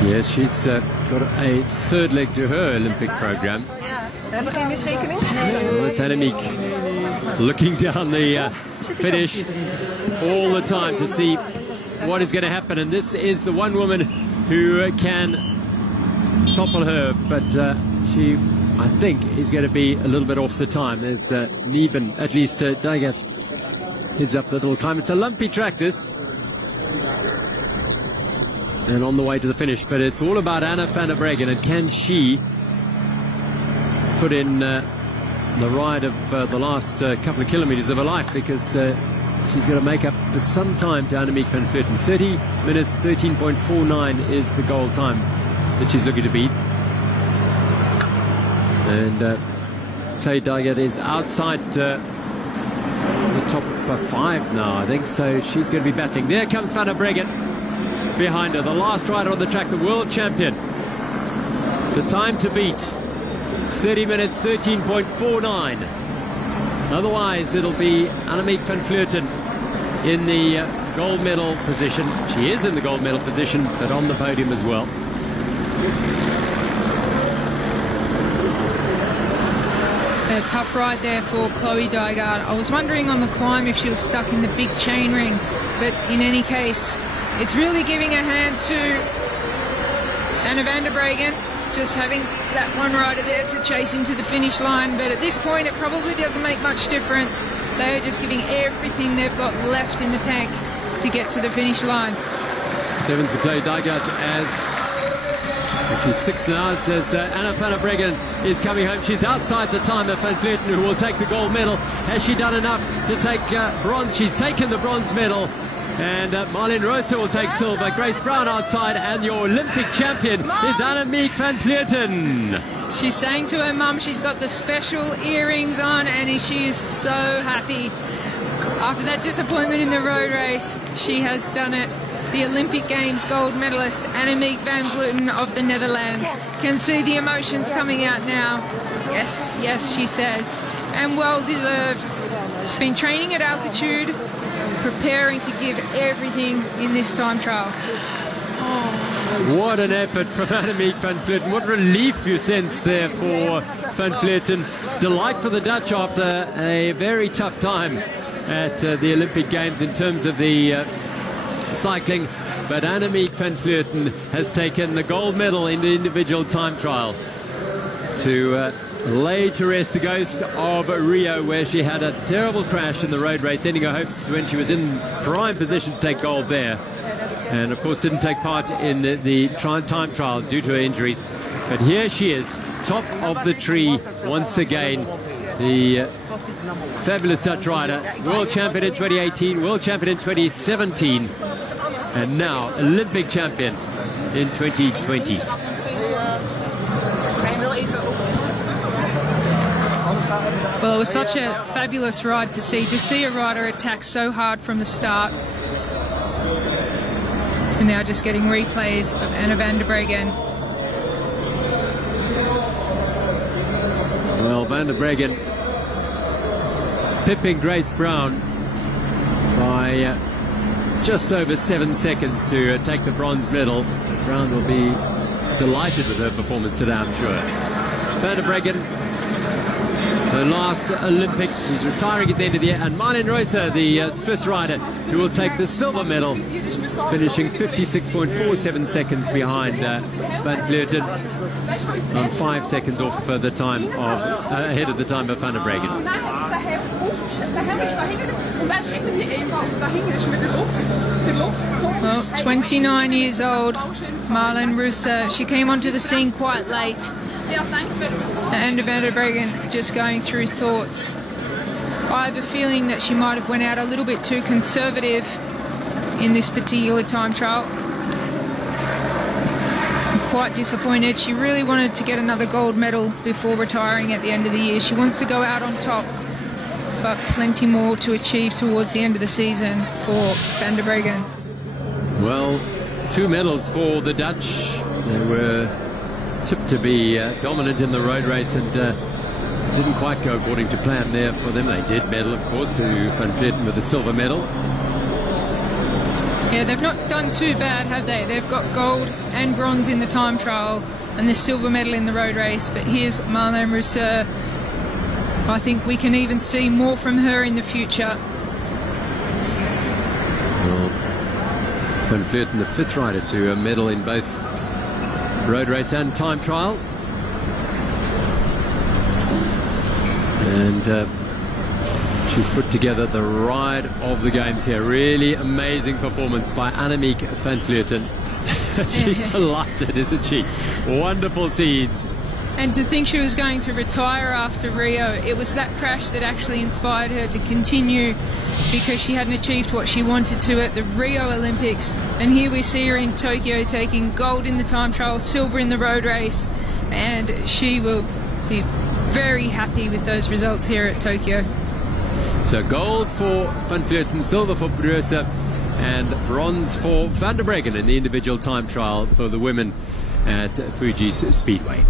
Yes, she's got a 3rd leg to her Olympic program. Well, it's Annemiek looking down the finish all the time to see what is going to happen, and this is the one woman who can topple her, but she, I think, is going to be a little bit off the time. There's Niven, at least Dygert heads up the little climb. It's a lumpy track, this, and on the way to the finish, but it's all about Anna van der Bregen, and can she put in the ride of the last couple of kilometers of her life, because she's going to make up for some time to Annemiek van Vleuten. 30 minutes 13.49 is the goal time that she's looking to beat, and Chloe Dygert is outside the top 5 now, I think, so she's going to be battling. There comes Van der Bregen behind her, the last rider on the track, the world champion. The time to beat, 30 minutes 13.49. Otherwise it'll be Annemiek van Vleuten in the gold medal position. She is in the gold medal position, but on the podium as well. A tough ride there for Chloe Dygert. I was wondering on the climb if she was stuck in the big chain ring, but in any case, it's really giving a hand to Anna van der Bregen. just having that one rider there to chase into the finish line, but at this point it probably doesn't make much difference. They're just giving everything they've got left in the tank to get to the finish line. 7th for Chloe Dijgaard as she's 6th now. It says Anna van der Bregen is coming home. She's outside the time of Van Vleuten, who will take the gold medal. Has she done enough to take bronze? She's taken the bronze medal. And Marlene Rosa will take silver. Grace Brown outside, and your Olympic champion is Annemiek van Vleuten. She's saying to her mum she's got the special earrings on, and she is so happy. After that disappointment in the road race, she has done it. The Olympic Games gold medalist Annemiek van Vleuten of the Netherlands can see the emotions coming out now. Yes, yes, she says, and well deserved. She's been training at altitude, preparing to give everything in this time trial. What an effort from Annemiek van Vleuten. What relief you sense there for van Vleuten. Delight for the Dutch after a very tough time at the Olympic Games in terms of the cycling. But Annemiek van Vleuten has taken the gold medal in the individual time trial to lay to rest the ghost of Rio, where she had a terrible crash in the road race, ending her hopes when she was in prime position to take gold there. And of course didn't take part in the time trial due to her injuries. But here she is, top of the tree once again. The fabulous Dutch rider, world champion in 2018, world champion in 2017, and now Olympic champion in 2020. Well, it was such a fabulous ride to see a rider attack so hard from the start. And now just getting replays of Anna van der Bregen. Well, van der Bregen pipping Grace Brown by just over 7 seconds to take the bronze medal. Brown will be delighted with her performance today, I'm sure. Van der Bregen, her last Olympics, she's retiring at the end of the year, and Marlene Rosa, the Swiss rider, who will take the silver medal, finishing 56.47 seconds behind Van Vleuten, on 5 seconds off the time of ahead of the time of Van der Bregen. Well, 29 years old, Marlene Rosa. She came onto the scene quite late. And Van der Bregen just going through thoughts. I have a feeling that she might have went out a little bit too conservative in this particular time trial. I'm quite disappointed. She really wanted to get another gold medal before retiring at the end of the year. She wants to go out on top, but plenty more to achieve towards the end of the season for Van der Bregen. Well, 2 medals for the Dutch. They were tipped to be dominant in the road race, and didn't quite go according to plan there for them. They did medal, of course, to Van Vleuten with the silver medal. Yeah, they've not done too bad, have they? They've got gold and bronze in the time trial and the silver medal in the road race. But here's Marlene Rousseau. I think we can even see more from her in the future. Well, Van Vleuten, the 5th rider to a medal in both road race and time trial. And she's put together the ride of the games here. Really amazing performance by Annemiek van Vleuten. She's delighted, isn't she? Wonderful seeds. And to think she was going to retire after Rio, it was that crash that actually inspired her to continue, because she hadn't achieved what she wanted to at the Rio Olympics. And here we see her in Tokyo taking gold in the time trial, silver in the road race, and she will be very happy with those results here at Tokyo. So gold for Van Vleuten, silver for Rosa, and bronze for Van der Bregen in the individual time trial for the women at Fuji's Speedway.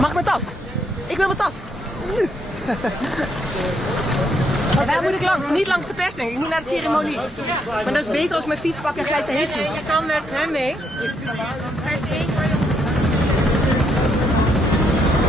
Mag mijn tas? Ik wil mijn tas. Nu. En waar moet ik langs? Niet langs de pers, denk ik. Niet naar de ceremonie. Maar dat is beter als ik mijn fiets pak en grijp de heen. Je kan met hem mee. Hij is één voor je